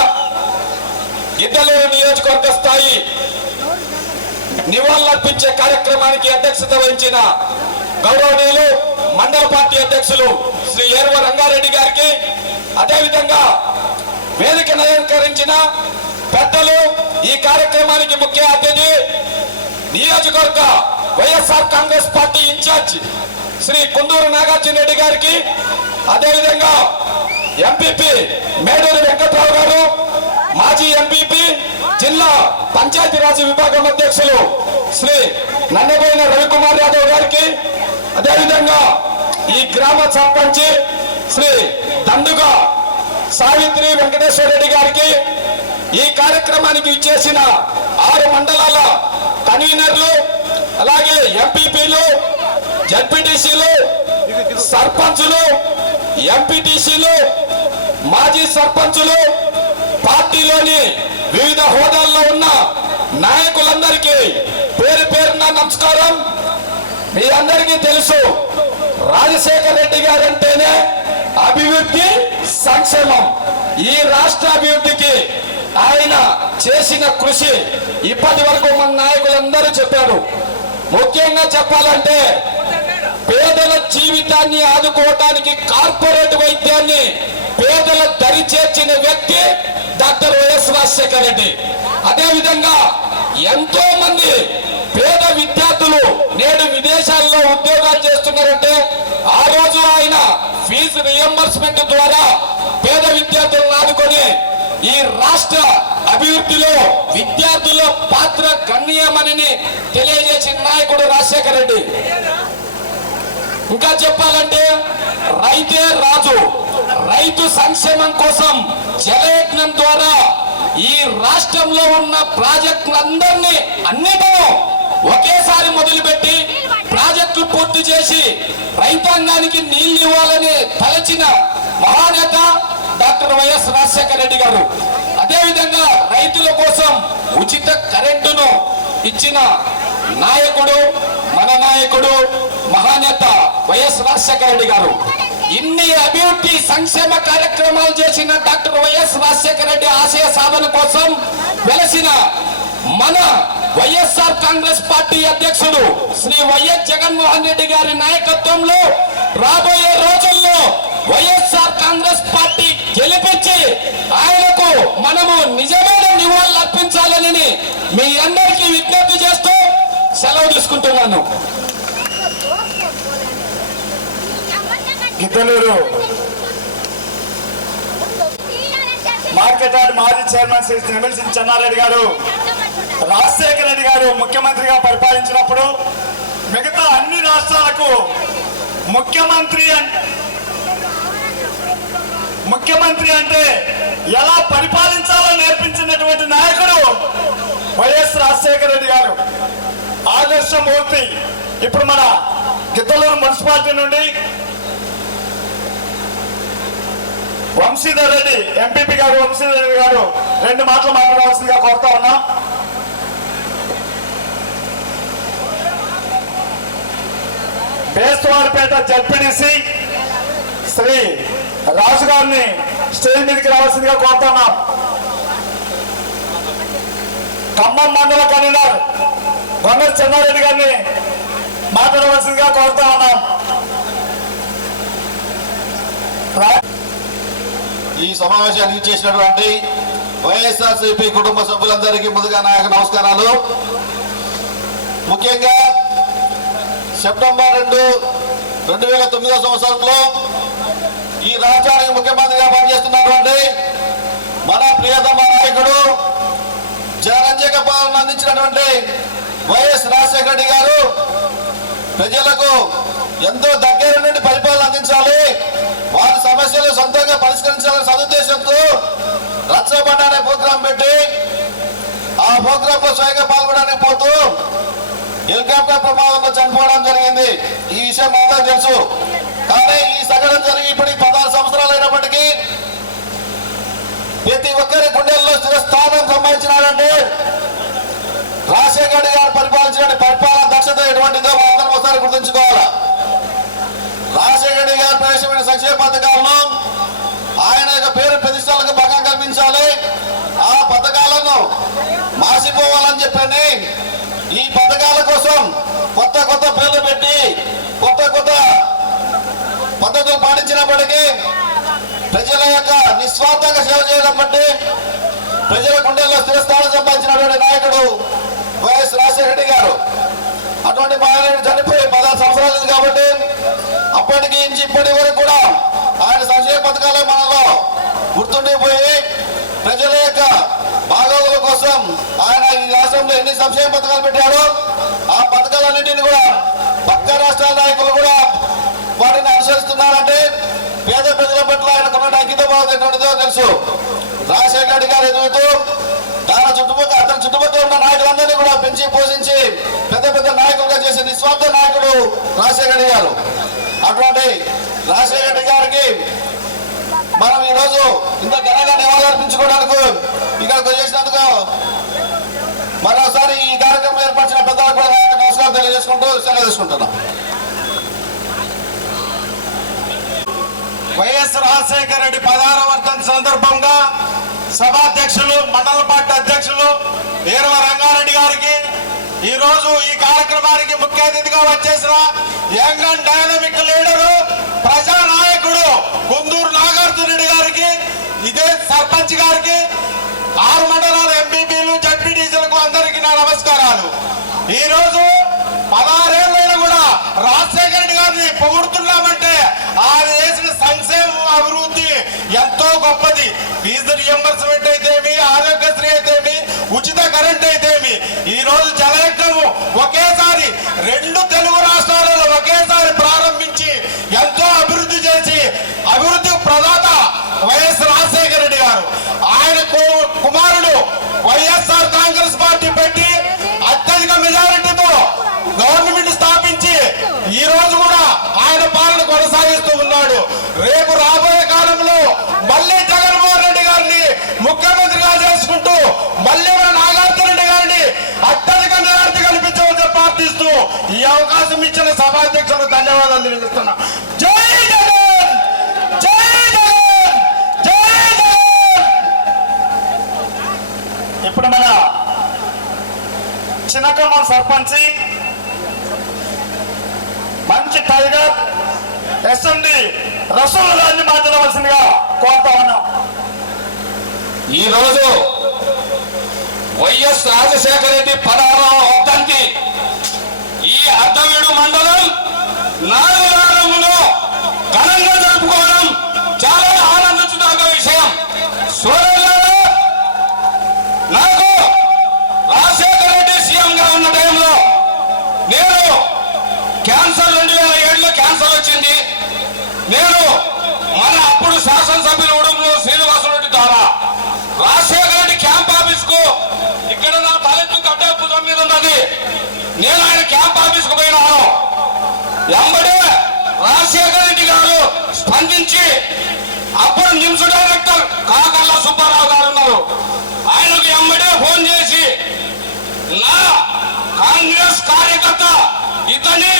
ఇద్దలూరు నియోజకవర్గ స్థాయి నివాళులర్పించే కార్యక్రమానికి అధ్యక్షత వహించిన గౌరవనీయులు మండల పార్టీ అధ్యక్షులు శ్రీ ఏర్వ రంగారెడ్డి గారికి, అదేవిధంగా వేదికను అలంకరించిన పెద్దలు, ఈ కార్యక్రమానికి ముఖ్య అతిథి నియోజకవర్గ వైఎస్ఆర్ కాంగ్రెస్ పార్టీ ఇన్ఛార్జ్ శ్రీ కుందూరు నాగార్జున రెడ్డి గారికి, అదేవిధంగా ఎంపీపీ మేడూరి వెంకట్రావు గారు, మాజీ ఎంపీపీ జిల్లా పంచాయతీరాజ్ విభాగం అధ్యక్షులు శ్రీ నన్నబోయిన రవికుమార్ యాదవ్ గారికి, అదేవిధంగా ఈ గ్రామ సర్పంచ్ శ్రీ దండుగా సావిత్రి వెంకటేశ్వర రెడ్డి గారికి, ఈ కార్యక్రమానికి ఇచ్చేసిన 6 మండలాల కన్వీనర్లు, అలాగే ఎంపీపీలు, జడ్పీటీసీలు, సర్పంచులు, ఎంపీటీసీలు, మాజీ సర్పంచులు, పార్టీలోని వివిధ హోదాల్లో ఉన్న నాయకులందరికీ పేరు పేరున నమస్కారం. మీ అందరికీ తెలుసు, రాజశేఖర రెడ్డి గారంటేనే అభివృద్ధి, సంక్షేమం. ఈ రాష్ట్ర అభివృద్ధికి ఆయన చేసిన కృషి ఇప్పటి వరకు మన నాయకులందరూ చెప్పారు. ముఖ్యంగా చెప్పాలంటే పేదల జీవితాన్ని ఆదుకోవటానికి కార్పొరేట్ వైద్యాన్ని పేదల దరి చేర్చిన వ్యక్తి డాక్టర్ వైఎస్ రాజశేఖర రెడ్డి. అదేవిధంగా ఎంతో మంది పేద విద్యార్థులు నేడు విదేశాల్లో ఉద్యోగాలు చేస్తున్నారంటే ఆ రోజు ఆయన ఫీజు రియంబర్స్మెంట్ ద్వారా పేద విద్యార్థులను ఆదుకొని ఈ రాష్ట్ర అభివృద్ధిలో విద్యార్థుల పాత్ర గణనీయమని తెలియజేసిన నాయకుడు రాజశేఖర రెడ్డి. ఇంకా చెప్పాలంటే రైతే రాజు, రైతు సంక్షేమం కోసం జలయజ్ఞం ద్వారా ఈ రాష్ట్రంలో ఉన్న ప్రాజెక్టులందరినీ అన్నిటిలో ఒకేసారి మొదలుపెట్టి ప్రాజెక్టులు పూర్తి చేసి రైతాంగానికి నీళ్లు ఇవ్వాలని తలచిన మహానేత డాక్టర్ వైఎస్ రాజశేఖర రెడ్డి గారు. అదేవిధంగా రైతుల కోసం ఉచిత కరెంటును ఇచ్చిన నాయకుడు మన నాయకుడు మహానేత వైఎస్ రాజశేఖర రెడ్డి గారు. ఇన్ని అభివృద్ధి సంక్షేమ కార్యక్రమాలు చేసిన డాక్టర్ వైఎస్ రాజశేఖర రెడ్డి ఆశయ సాధన కోసం వెలసిన మన వైఎస్ఆర్ కాంగ్రెస్ పార్టీ అధ్యక్షుడు శ్రీ వైఎస్ జగన్మోహన్ రెడ్డి గారి నాయకత్వంలో రాబోయే రోజుల్లో వైఎస్ఆర్ కాంగ్రెస్ పార్టీ గెలిపించి ఆయనకు మనము నిజమైన నివాళులు అర్పించాలని మీ అందరికీ విజ్ఞప్తి చేస్తూ సెలవు తీసుకుంటున్నాను. గిద్దలూరు మార్కెట్ యార్డ్ మాజీ చైర్మన్ శ్రీ ఎమ్మెల్సీ చెన్నారెడ్డి గారు రాజశేఖర రెడ్డి గారు ముఖ్యమంత్రిగా పరిపాలించినప్పుడు మిగతా అన్ని రాష్ట్రాలకు ముఖ్యమంత్రి అంటే ఎలా పరిపాలించాలో నేర్పించినటువంటి నాయకుడు వైఎస్ రాజశేఖర రెడ్డి గారు. ఆదర్శమూర్తి. ఇప్పుడు మన గిద్దలూరు మున్సిపాలిటీ నుండి వంశీధర్ రెడ్డి ఎంపీపీ గారు, వంశీధర్ రెడ్డి గారు 2 మాటలు మాట్లాడవలసిందిగా కోరుతా ఉన్నాం. బేస్తవారిపేట జడ్పీడీసీ శ్రీ రాజు గారిని స్టేజ్ మీదకి రావాల్సిందిగా కోరుతున్నాం. ఖమ్మం మండల కన్వీనర్ గొంగర చెన్నారెడ్డి గారిని మాట్లాడవలసిందిగా కోరుతా ఉన్నాం. ఈ సమావేశానికి చేసినటువంటి వైఎస్ఆర్సీపీ కుటుంబ సభ్యులందరికీ ముందుగా నా యొక్క నమస్కారాలు. ముఖ్యంగా సెప్టెంబర్ 2, 2009 సంవత్సరంలో ఈ రాష్ట్రానికి ముఖ్యమంత్రిగా పనిచేస్తున్నటువంటి మన ప్రియతమ నాయకుడు జనరంజక పాలన అందించినటువంటి వైఎస్ రాజశేఖర రెడ్డి గారు ప్రజలకు ఎంతో దగ్గర నుండి పరిపాలన అందించాలి, వారి సమస్యలు సొంతంగా పరిష్కరించాలనే సదుద్దేశంతో రచ్చబండ అనే ప్రోగ్రాం పెట్టి ఆ ప్రోగ్రాం లో స్వయంగా పాల్గొనడానికి పోతూ హెలికాప్టర్ ప్రమాదంలో చనిపోవడం జరిగింది. ఈ విషయం అందరూ తెలుసు. కానీ ఈ సంఘటన జరిగి ఇప్పటికి 16 సంవత్సరాలు అయినప్పటికీ ప్రతి ఒక్కరి గుండెల్లో స్థిరస్థానం సంపాదించినాడంటే రాజశేఖర రెడ్డి గారు పరిపాలించిన పరిపాలన దక్షత ఎటువంటిదో మనందరం ఒకసారి గుర్తుంచుకోవాలి. రాజశేఖర రెడ్డి గారు ప్రవేశమైన సంక్షేమ పథకాలను ఆయన యొక్క పేరు ప్రతిష్టలకు భంగం కల్పించాలి, ఆ పథకాలను మాసిపోవాలని చెప్పని ఈ పథకాల కోసం కొత్త కొత్త పేర్లు పెట్టి కొత్త కొత్త పద్ధతులు పాటించినప్పటికీ ప్రజల యొక్క నిస్వార్థంగా సేవ చేయడం బట్టి ప్రజల గుండెల్లో స్థిరస్థానం సంపాదించినటువంటి నాయకుడు వైఎస్ రాజశేఖర రెడ్డి గారు. అటువంటి మహానీయుడు చనిపోయి 16 సంవత్సరాలు కాబట్టి అప్పటికి నుంచి ఇప్పటి వరకు కూడా ఆయన సంక్షేమ పథకాలే మనలో గుర్తుండిపోయి ప్రజల యొక్క బాగోగుల కోసం ఆయన ఈ రాష్ట్రంలో ఎన్ని సంక్షేమ పథకాలు పెట్టారో ఆ పథకాలన్నింటినీ కూడా పక్క రాష్ట్రాల నాయకులు కూడా వాటిని వ్యవహరిస్తున్నారంటే పేద ప్రజల పట్ల ఆయనకున్న అంకిత భావం ఎటువంటిదో తెలుసు. రాజశేఖర రెడ్డి గారు ఎదుగుతూ అతని చుట్టుపక్కల ఉన్న నాయకులందరినీ కూడా పెంచి పోషించి పెద్ద పెద్ద నాయకులుగా చేసే నిస్వార్థ నాయకుడు రాజశేఖర రెడ్డి గారు. అటువంటి రాజశేఖర రెడ్డి గారికి మనం ఈరోజు ఇంత ఘనంగా నివాళులర్పించుకోవడానికి ఇక్కడికి చేసినందుకు మరోసారి ఈ కార్యక్రమం ఏర్పరిచిన పెద్దలకు కూడా నమస్కారం తెలియజేసుకుంటూ సెలవు తీసుకుంటున్నాం. వైఎస్ రాజశేఖర రెడ్డి 16వ వర్ధంతి సందర్భంగా సభాధ్యక్షులు మండల పార్టీ అధ్యక్షులు వీరవ రంగారెడ్డి గారికి, ఈ రోజు ఈ కార్యక్రమానికి ముఖ్య అతిథిగా వచ్చేసిన యంగ్ అండ్ డైనమిక్ లీడరు ప్రజానాయకుడు కుందూరు నాగార్జున రెడ్డి గారికి, ఇదే సర్పంచ్ గారికి, 6 మండలాల ఎంపీపీలు జడ్పీటీసీలకు అందరికీ నా నమస్కారాలు. ఈ రోజు 16 ఏళ్ళైనా కూడా రాజశేఖర రెడ్డి గారిని పొగుడుతున్నామంటే ఆయన చేసిన సంక్షేమ అభివృద్ధి ఎంతో గొప్పది. ఫీజు రియంబర్స్మెంట్ అయితేమి, ఆరోగ్యశ్రీ అయితేమి, ఉచిత కరెంట్ అయితేమి, ఈ రోజు జలయజ్ఞము ఒకేసారి 2 తెలుగు రాష్ట్రాలలో ఒకేసారి ప్రారంభించి ఎంతో అభివృద్ధి చేసి అభివృద్ధి ప్రదాత వైఎస్ రాజశేఖర రెడ్డి గారు. ఆయన కుమారుడు వైఎస్ఆర్ కాంగ్రెస్ పార్టీ పెట్టి అత్యధిక మెజారిటీతో గవర్నమెంట్ స్థాపించి ఈ రోజు కూడా ఆయన పాలన కొనసాగిస్తూ ఉన్నాడు. రేపు రాబోయే కాలంలో మళ్ళీ జగన్మోహన్ రెడ్డి గారిని ముఖ్యమంత్రిగా చేసుకుంటూ మళ్ళీ మన నాగార్జున రెడ్డి గారిని అత్యధిక మెజారిటీ కల్పించవలసి ప్రార్థిస్తూ ఈ అవకాశం ఇచ్చిన సభాధ్యక్షులకు ధన్యవాదాలు తెలియజేస్తున్నా. జై జగన్, జై జగన్, జై జగన్. ఇప్పుడు మన చిన్నకమ్మ సర్పంచి మంచి టైగర్ ఎస్ఎండి రసూల్ గారిని మాట్లాడవలసిందిగా కోరుతా ఉన్నాం. ఈరోజు వైఎస్ రాజశేఖర రెడ్డి 16వ వర్ధంతి ఈ అర్ధవీడు మండలం నాలుగులో ఘనంగా జరుపుకోవడం చాలా ఆనందించదగ్గ విషయం. సోదరులారా, నాకు రాజశేఖర రెడ్డి సీఎంగా ఉన్న టైంలో నేను క్యాన్సర్ 2007లో క్యాన్సర్ వచ్చింది. నేను మన అప్పుడు శాసనసభ్యులు ఉడుమూరు శ్రీనివాసరెడ్డి ద్వారా రాజశేఖర రెడ్డి క్యాంప్ ఆఫీస్ కు, ఇక్కడ నా తలెత్తు గడ్డ మీద ఉన్నది, నేను ఆయన క్యాంప్ ఆఫీస్ కు పోయినాను. ఎంబడే రాజశేఖర రెడ్డి గారు స్పందించి, అప్పుడు నిమ్స్ డైరెక్టర్ కాకర్ల సుబ్బారావు గారు ఉన్నారు, ఆయనకు ఎంబడే ఫోన్ చేసి నా కాంగ్రెస్ కార్యకర్త ఇతని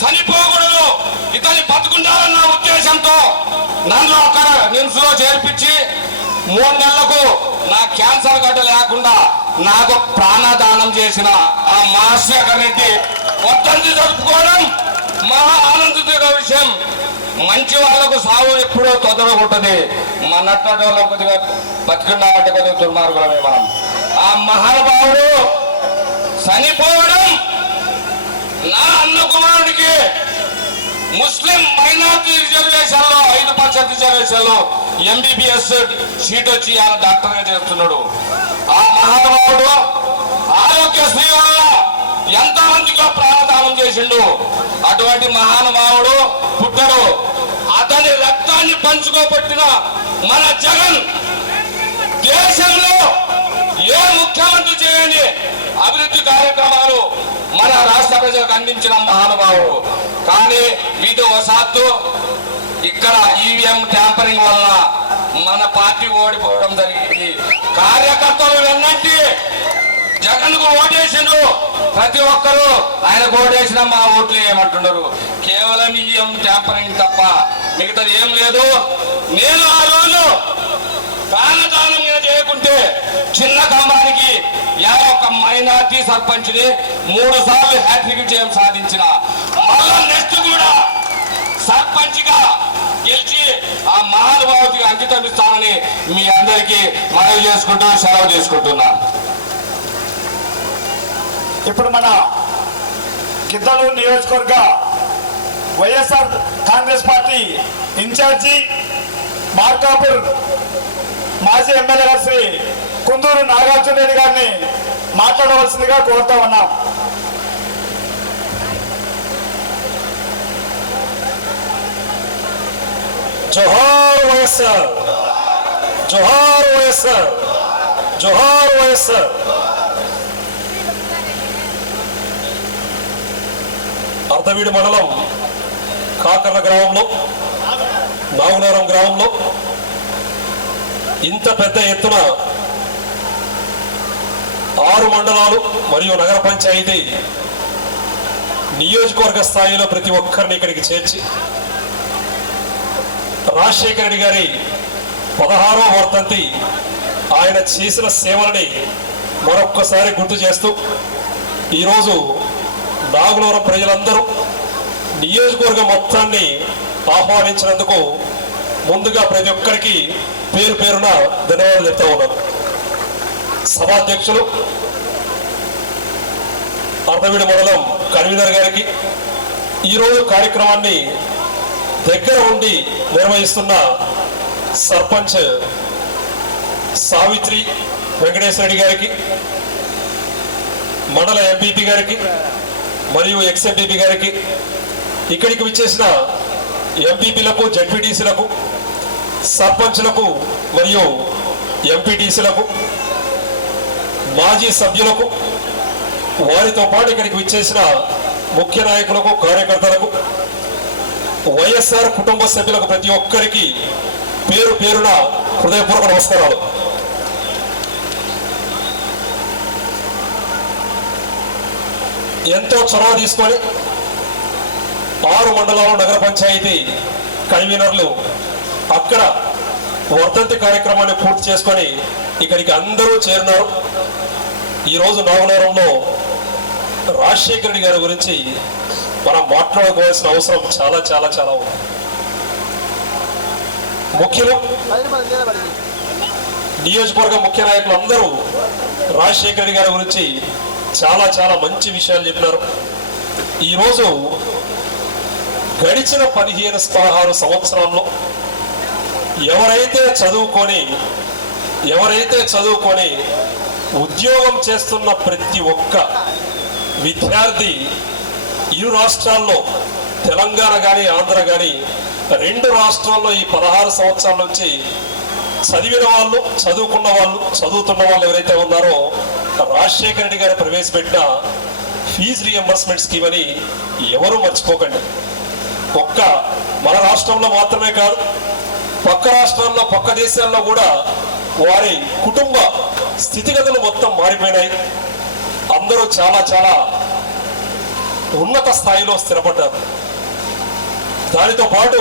చనిపోకూడదు, ఇతని బతుకుండాలన్న ఉద్దేశంతో నన్ను అక్కడ నిమ్స్ లో చేర్పించి 3 నెలలకు నా క్యాన్సర్ గడ్డ లేకుండా నాకు ప్రాణదానం చేసిన ఆ రాజశేఖర రెడ్డి వర్ధంతి జరుపుకోవడం మహా ఆనందించే విషయం. మంచి వాళ్ళకు సాగు ఎప్పుడో తొందరగుంటుంది, మనటువంటి వాళ్ళకు కొద్దిగా బతుకున్నామంటే కొద్దిగా దుర్మార్గులమే మనం. ఆ మహానుభావుడు చనిపోవడం నా అన్న కుమారుడికి ముస్లిం మైనార్టీ రిజర్వేషన్ లో 5% రిజర్వేషన్ లో ఎంబీబీఎస్ సీట్ వచ్చి ఆయన డాక్టర్ గా చేస్తున్నాడు. ఆ మహానుభావుడు ఆరోగ్యశ్రీ వల్ల ఎంత మందికో ప్రాణదానం చేసిండు. అటువంటి మహానుభావుడు పుట్టడు. అతని రక్తాన్ని పంచుకోబట్టిన మన జగన్ దేశంలో ఏ ముఖ్యమంత్రి చేయని అభివృద్ధి కార్యక్రమాలు మన రాష్ట్ర ప్రజలకు అందించిన మహానుభావుడు. కానీ విధివశాత్తు ఇక్కడ ఈవీఎం ట్యాంపరింగ్ వల్ల మన పార్టీ ఓడిపోవడం జరిగింది. కార్యకర్తలు వెన్నంటి జగన్ కు ఓటేసిండ్రు, ప్రతి ఒక్కరూ ఆయనకు ఓటేసిన మా ఓట్లు ఏమంటున్నారు, కేవలం ఈవీఎం ట్యాంపరింగ్ తప్ప మిగతాది ఏం లేదు. నేను ఆ రోజు ప్రాణదానం చేయకుంటే చిన్న కంబానికి 51 మైనార్టీ సర్పంచ్ ని 3 సార్లు హ్యాట్రిక్ జయం సాధించిన, మళ్ళా నెక్స్ట్ కూడా సర్పంచ్ గా గెలిచి ఆ మహానుభావుడికి అంకితం ఇస్తానని మీ అందరికీ మనవి చేసుకుంటూ సెలవు తీసుకుంటున్నాను. ఇప్పుడు మన గిద్దలూరు నియోజకవర్గ వైఎస్ఆర్ కాంగ్రెస్ పార్టీ ఇన్ఛార్జి మార్కాపూర్ మాజీ ఎమ్మెల్యే గారు శ్రీ కుందూరు నాగార్జున రెడ్డి గారిని మాట్లాడవలసిందిగా కోరుతా ఉన్నాం. జోహార్ వైఎస్ఆర్, జోహార్ వైఎస్ఆర్, జోహార్ వైఎస్ఆర్. అర్ధవీడు మండలం కాకర్ల గ్రామంలో, నాగులారం గ్రామంలో ఇంత పెద్ద ఎత్తున 6 మండలాలు మరియు నగర పంచాయతీ నియోజకవర్గ స్థాయిలో ప్రతి ఒక్కరిని ఇక్కడికి చేర్చి రాజశేఖర రెడ్డి గారి 16వ వర్ధంతి ఆయన చేసిన సేవలని మరొక్కసారి గుర్తు చేస్తూ ఈరోజు నాగులవరం ప్రజలందరూ నియోజకవర్గం మొత్తాన్ని ఆహ్వానించినందుకు ముందుగా ప్రతి ఒక్కరికి పేరు పేరున ధన్యవాదాలు చెప్తా ఉన్నాను. సభాధ్యక్షులు అర్ధవీడు మండలం కన్వీనర్ గారికి, ఈరోజు కార్యక్రమాన్ని దగ్గర ఉండి నిర్వహిస్తున్న సర్పంచ్ సావిత్రి వెంకటేశ్వర రెడ్డి గారికి, మండల ఎంపీపీ గారికి మరియు ఎక్స్ ఎంపీపీ గారికి, ఇక్కడికి విచ్చేసిన ఎంపీపీలకు, జడ్పీటీసీలకు, సర్పంచ్లకు మరియు ఎంపీటీసీలకు, మాజీ సభ్యులకు, వారితో పాటు ఇక్కడికి విచ్చేసిన ముఖ్య నాయకులకు, కార్యకర్తలకు, వైఎస్ఆర్ కుటుంబ సభ్యులకు ప్రతి ఒక్కరికి పేరు పేరున హృదయపూర్వక నమస్కారాలు. ఎంతో చొరవ తీసుకొని 6 మండలాలు నగర పంచాయతీ కన్వీనర్లు అక్కడ వర్ధంతి కార్యక్రమాన్ని పూర్తి చేసుకొని ఇక్కడికి అందరూ చేరినారు. ఈరోజు నాగులారంలో రాజశేఖర రెడ్డి గారి గురించి మనం మాట్లాడుకోవాల్సిన అవసరం చాలా చాలా చాలా ఉంది. ముఖ్యులు, నియోజకవర్గ ముఖ్య నాయకులు అందరూ రాజశేఖర రెడ్డి గారి గురించి చాలా చాలా మంచి విషయాలు చెప్పినారు. ఈరోజు గడిచిన 15-16 సంవత్సరాల్లో ఎవరైతే చదువుకొని ఉద్యోగం చేస్తున్న ప్రతి ఒక్క విద్యార్థి ఇరు రాష్ట్రాల్లో, తెలంగాణ కానీ ఆంధ్ర కానీ 2 రాష్ట్రాల్లో ఈ 16 సంవత్సరాల నుంచి చదివిన వాళ్ళు, చదువుకున్న వాళ్ళు, చదువుతున్న వాళ్ళు ఎవరైతే ఉన్నారో రాజశేఖర రెడ్డి గారు ప్రవేశపెట్టిన ఫీజు రియంబర్స్మెంట్ స్కీమ్ అని ఎవరూ మర్చిపోకండి. ఒక్క మన రాష్ట్రంలో మాత్రమే కాదు, పక్క రాష్ట్రాల్లో, పక్క దేశాల్లో కూడా వారి కుటుంబ స్థితిగతులు మొత్తం మారిపోయినాయి. అందరూ చాలా చాలా ఉన్నత స్థాయిలో స్థిరపడ్డారు. దానితో పాటు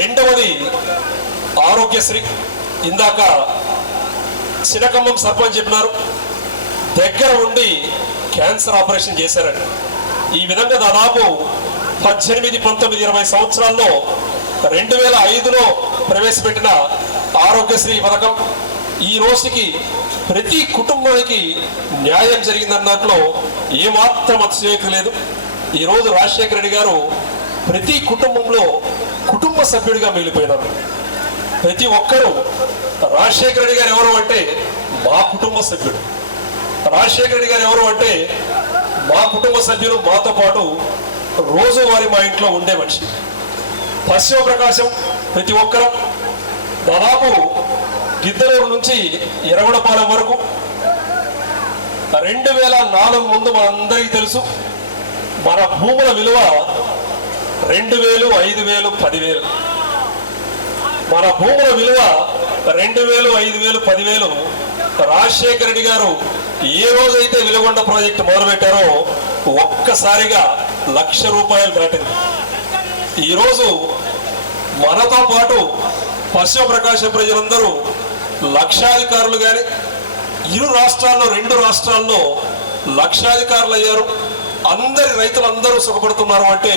రెండవది ఆరోగ్యశ్రీ. ఇందాక చినకమ్మం సర్పంచ్ చెప్పినారు, దగ్గర ఉండి క్యాన్సర్ ఆపరేషన్ చేశారని. ఈ విధంగా దాదాపు 18, 19, 20 సంవత్సరాల్లో 2005లో ప్రవేశపెట్టిన ఆరోగ్యశ్రీ పథకం ఈ రోజుకి ప్రతి కుటుంబానికి న్యాయం జరిగిందన్నట్లో ఏమాత్రం అతిశయోక్తి లేదు. ఈరోజు రాజశేఖర రెడ్డి గారు ప్రతి కుటుంబంలో కుటుంబ సభ్యుడిగా మిగిలిపోయినారు. ప్రతి ఒక్కరూ రాజశేఖర రెడ్డి గారు ఎవరు అంటే మా కుటుంబ సభ్యుడు, రాజశేఖర రెడ్డి గారు ఎవరు అంటే మా కుటుంబ సభ్యులు, మాతో పాటు రోజువారీ మా ఇంట్లో ఉండే మనిషి. పశ్చిమ ప్రకాశం ప్రతి ఒక్కరూ దాదాపు గిద్దలూరు నుంచి ఎర్రగొండపాలెం వరకు 2004 ముందు మనందరికీ తెలుసు మన భూముల విలువ 2000, 5000, 10,000. మన భూముల విలువ 2000, 5000, 10,000 రాజశేఖర రెడ్డి గారు ఏ రోజైతే వెలుగొండ ప్రాజెక్టు మొదలుపెట్టారో ఒక్కసారిగా ₹1,00,000 దాటింది. ఈరోజు మనతో పాటు పశ్చిమ ప్రకాశం ప్రజలందరూ లక్షాధికారులు కానీ, ఇరు రాష్ట్రాల్లో 2 రాష్ట్రాల్లో లక్షాధికారులు అయ్యారు. అందరి రైతులందరూ సుఖపడుతున్నారు అంటే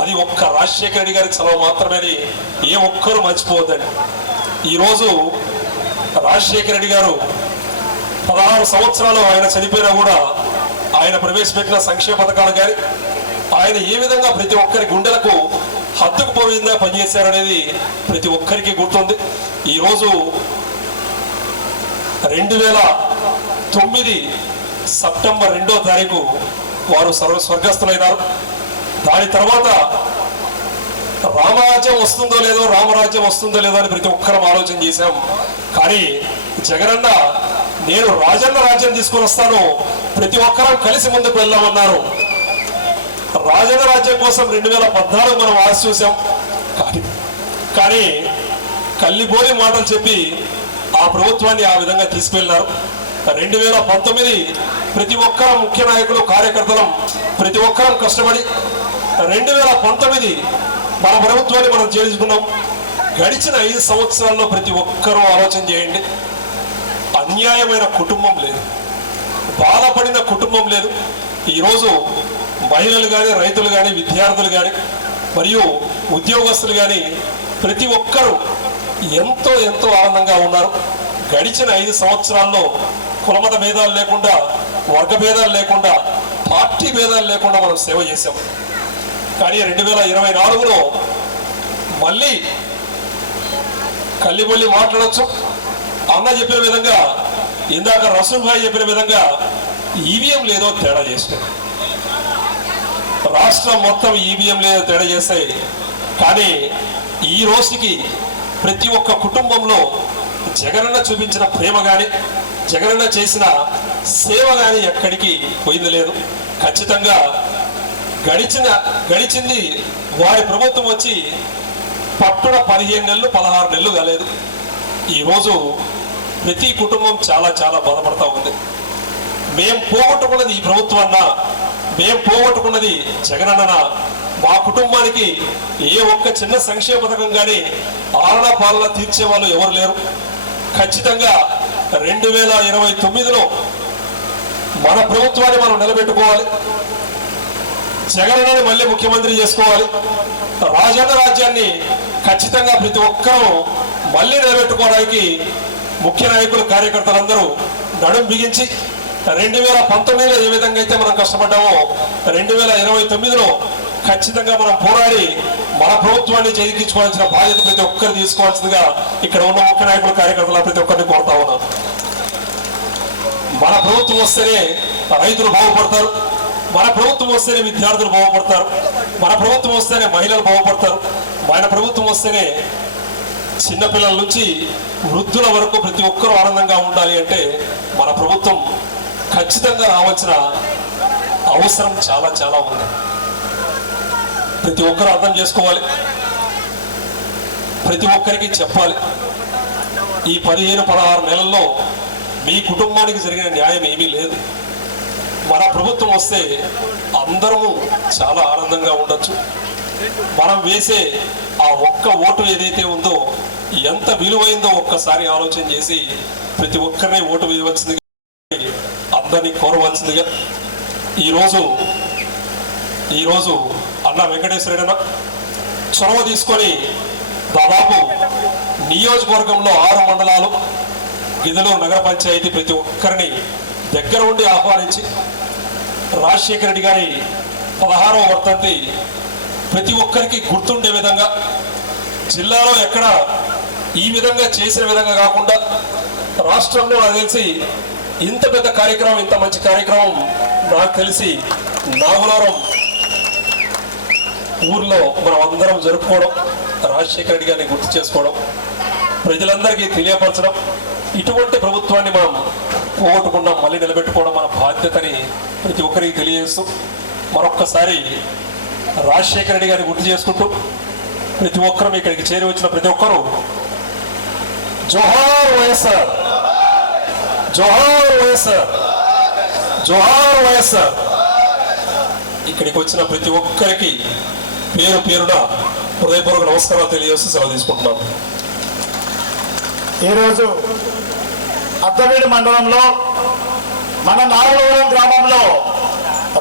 అది ఒక్క రాజశేఖర రెడ్డి గారికి సెలవు మాత్రమే. ఏ ఒక్కరు మర్చిపోవద్దండి. ఈరోజు రాజశేఖర రెడ్డి గారు 16 సంవత్సరాలు ఆయన చనిపోయినా కూడా ఆయన ప్రవేశపెట్టిన సంక్షేమ పథకాలు కానీ, ఆయన ఏ విధంగా ప్రతి ఒక్కరి గుండెలకు హత్తుకుపోయిందా పనిచేశారనేది ప్రతి ఒక్కరికి గుర్తుంది. ఈరోజు 2009 సెప్టెంబర్ 2వ తారీఖు వారు స్వర్గస్థులైనారు. దాని తర్వాత రామరాజ్యం వస్తుందో లేదో రామరాజ్యం వస్తుందో లేదో అని ప్రతి ఒక్కరం ఆలోచన చేశాం. కానీ జగనన్న నేను రాజన్న రాజ్యం తీసుకొని వస్తాను, ప్రతి ఒక్కరం కలిసి ముందుకు వెళ్దామన్నారు. రాజన్న రాజ్యం కోసం 2014 మనం ఆశ చూసాం. కానీ కల్లిబోలి మాటలు చెప్పి ఆ ప్రభుత్వాన్ని ఆ విధంగా తీసుకెళ్లినారు. 2019 ప్రతి ఒక్కరం ముఖ్య నాయకులు కార్యకర్తలం ప్రతి ఒక్కరం కష్టపడి 2019 మన ప్రభుత్వాన్ని మనం చేర్చుకున్నాం. గడిచిన 5 సంవత్సరాల్లో ప్రతి ఒక్కరూ ఆలోచన చేయండి. అన్యాయమైన కుటుంబం లేదు, బాధపడిన కుటుంబం లేదు. ఈరోజు మహిళలు కానీ, రైతులు కానీ, విద్యార్థులు కానీ, మరియు ఉద్యోగస్తులు కానీ ప్రతి ఒక్కరూ ఎంతో ఎంతో ఆనందంగా ఉన్నారు. గడిచిన 5 సంవత్సరాల్లో కులమత భేదాలు లేకుండా, వర్గ భేదాలు లేకుండా, పార్టీ భేదాలు లేకుండా మనం సేవ చేశాం. కానీ 2024లో మళ్ళీ కల్లిబొల్లి మాట్లాడచ్చు. అన్న చెప్పిన విధంగా, ఇందాక రసూల్ భాయ్ చెప్పిన విధంగా ఈవీఎం లేదో తేడా చేస్తాయి. రాష్ట్రం మొత్తం ఈవీఎం లేదో తేడా చేస్తాయి. కానీ ఈ రోజుకి ప్రతి ఒక్క కుటుంబంలో జగనన్న చూపించిన ప్రేమ కానీ, జగనన్న చేసిన సేవ కానీ ఎక్కడికి పోయింది లేదు. ఖచ్చితంగా గడిచింది వారి ప్రభుత్వం వచ్చి పట్టున 15 నెలలు 16 నెలలు కాలేదు. ఈరోజు ప్రతి కుటుంబం చాలా చాలా బాధపడతా ఉంది. మేం పోగొట్టుకున్నది ఈ ప్రభుత్వాన్న, మేం పోగొట్టుకున్నది జగనన్న. మా కుటుంబానికి ఏ ఒక్క చిన్న సంక్షేమ పథకం కానీ ఆలనా పాలన తీర్చే వాళ్ళు ఎవరు లేరు. ఖచ్చితంగా 2029లో మన ప్రభుత్వాన్ని మనం నిలబెట్టుకోవాలి. జగనన్నని మళ్ళీ ముఖ్యమంత్రి చేసుకోవాలి. రాజన్న రాజ్యాన్ని ఖచ్చితంగా ప్రతి ఒక్కరూ మళ్ళీ నిలబెట్టుకోవడానికి ముఖ్య నాయకులు కార్యకర్తలందరూ నడుం బిగించి 2019లో ఏ విధంగా అయితే మనం కష్టపడ్డామో 2029లో ఖచ్చితంగా మనం పోరాడి మన ప్రభుత్వాన్ని చేజిక్కించుకోవాల్సిన బాధ్యత ప్రతి ఒక్కరు తీసుకోవాల్సిందిగా ఇక్కడ ఉన్న ముఖ్య నాయకులు కార్యకర్తలు ప్రతి ఒక్కరిని కోరుతా ఉన్నాం. మన ప్రభుత్వం వస్తేనే రైతులు బాగుపడతారు, మన ప్రభుత్వం వస్తేనే విద్యార్థులు బాగుపడతారు, మన ప్రభుత్వం వస్తేనే మహిళలు బాగుపడతారు, మన ప్రభుత్వం వస్తేనే చిన్నపిల్లల నుంచి వృద్ధుల వరకు ప్రతి ఒక్కరూ ఆనందంగా ఉండాలి. అంటే మన ప్రభుత్వం ఖచ్చితంగా రావాల్సిన అవసరం చాలా చాలా ఉంది. ప్రతి ఒక్కరు అర్థం చేసుకోవాలి, ప్రతి ఒక్కరికి చెప్పాలి. ఈ 15-16 నెలల్లో మీ కుటుంబానికి జరిగిన న్యాయం ఏమీ లేదు. మన ప్రభుత్వం వస్తే అందరము చాలా ఆనందంగా ఉండొచ్చు. మనం వేసే ఆ ఒక్క ఓటు ఏదైతే ఉందో ఎంత విలువైందో ఒక్కసారి ఆలోచన చేసి ప్రతి ఒక్కరిని ఓటు వేయవలసిందిగా, అందరినీ కోరవలసిందిగా ఈరోజు అన్న వెంకటేశ్వరరెడ్డి చొరవ తీసుకొని దాదాపు నియోజకవర్గంలో 6 మండలాలు, గిద్దలూరు నగర పంచాయతీ ప్రతి ఒక్కరిని దగ్గర ఉండి ఆహ్వానించి రాజశేఖర రెడ్డి గారి 16వ వర్ధంతి ప్రతి ఒక్కరికి గుర్తుండే విధంగా, జిల్లాలో ఎక్కడ ఈ విధంగా చేసిన విధంగా కాకుండా రాష్ట్రంలో నాకు తెలిసి ఇంత పెద్ద కార్యక్రమం, ఇంత మంచి కార్యక్రమం నాకు తెలిసి నాగులారం ఊర్లో మనం అందరం జరుపుకోవడం, రాజశేఖర రెడ్డి గారిని గుర్తు చేసుకోవడం, ప్రజలందరికీ తెలియపరచడం, ఇటువంటి ప్రభుత్వాన్ని మనం పోగొట్టుకున్నాం, మళ్ళీ నిలబెట్టుకోవడం మన బాధ్యతని ప్రతి ఒక్కరికి తెలియజేస్తూ మరొక్కసారి రాజశేఖర రెడ్డి గారిని గుర్తు చేసుకుంటూ ప్రతి ఒక్కరూ ఇక్కడికి చేరి వచ్చిన ప్రతి ఒక్కరూ జోహార్ వైఎస్ఆర్, జోహార్ వైఎస్ఆర్, జోహార్ వైఎస్ఆర్. ఇక్కడికి వచ్చిన ప్రతి ఒక్కరికి పేరు పేరున హృదయపూర్వక నమస్కారాలు తెలియజేస్తూ సెలవు తీసుకుంటున్నాను. ఈరోజు అద్దవీడు మండలంలో మన నాగలవరం గ్రామంలో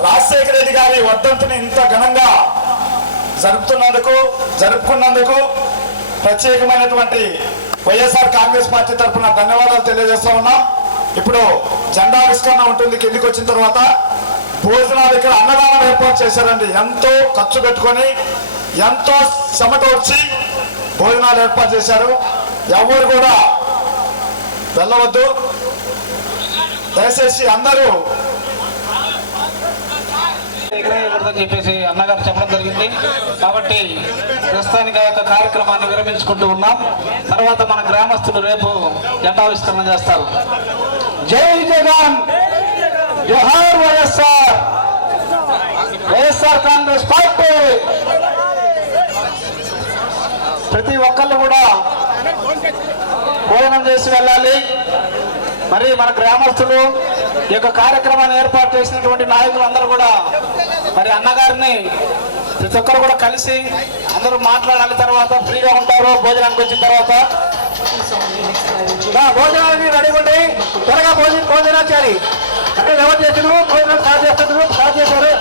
రాజశేఖర రెడ్డి గారి వర్ధంతిని ఇంత ఘనంగా జరుపుకున్నందుకు ప్రత్యేకమైనటువంటి వైఎస్ఆర్ కాంగ్రెస్ పార్టీ తరఫున ధన్యవాదాలు తెలియజేస్తా ఉన్నాం. ఇప్పుడు జెండావిష్కరణ ఉంటుంది. కిందికి వచ్చిన తర్వాత భోజనాలు ఇక్కడ అన్నదానం ఏర్పాటు చేశారండి. ఎంతో ఖర్చు పెట్టుకొని, ఎంతో చెమట వచ్చి భోజనాలు ఏర్పాటు చేశారు. ఎవరు కూడా వెళ్ళవద్దు, దయచేసి అందరూ ఉండకూడదని చెప్పేసి అన్నగారు చెప్పడం జరిగింది. కాబట్టి ప్రస్తుతానికి ఆ యొక్క కార్యక్రమాన్ని విరమించుకుంటూ ఉన్నాం. తర్వాత మన గ్రామస్తులు రేపు జెండావిష్కరణ చేస్తారు. జై జగన్, జోహార్ వైఎస్ఆర్, వైఎస్ఆర్ కాంగ్రెస్ పార్టీ. ప్రతి ఒక్కళ్ళు కూడా భోజనం చేసి వెళ్ళాలి. మరి మన గ్రామస్తులు ఈ యొక్క కార్యక్రమాన్ని ఏర్పాటు చేసినటువంటి నాయకులందరూ కూడా మరి అన్నగారిని ప్రతి ఒక్కరు కూడా కలిసి అందరూ మాట్లాడాలి. తర్వాత ఫ్రీగా ఉంటారు భోజనానికి వచ్చిన తర్వాత. భోజనానికి రెడీ ఉండి త్వరగా భోజనం చేయాలి. అంటే ఎవరు చేసినారు భోజనం స్టార్ట్ చేస్తున్నారు, స్టార్ట్ చేశారు.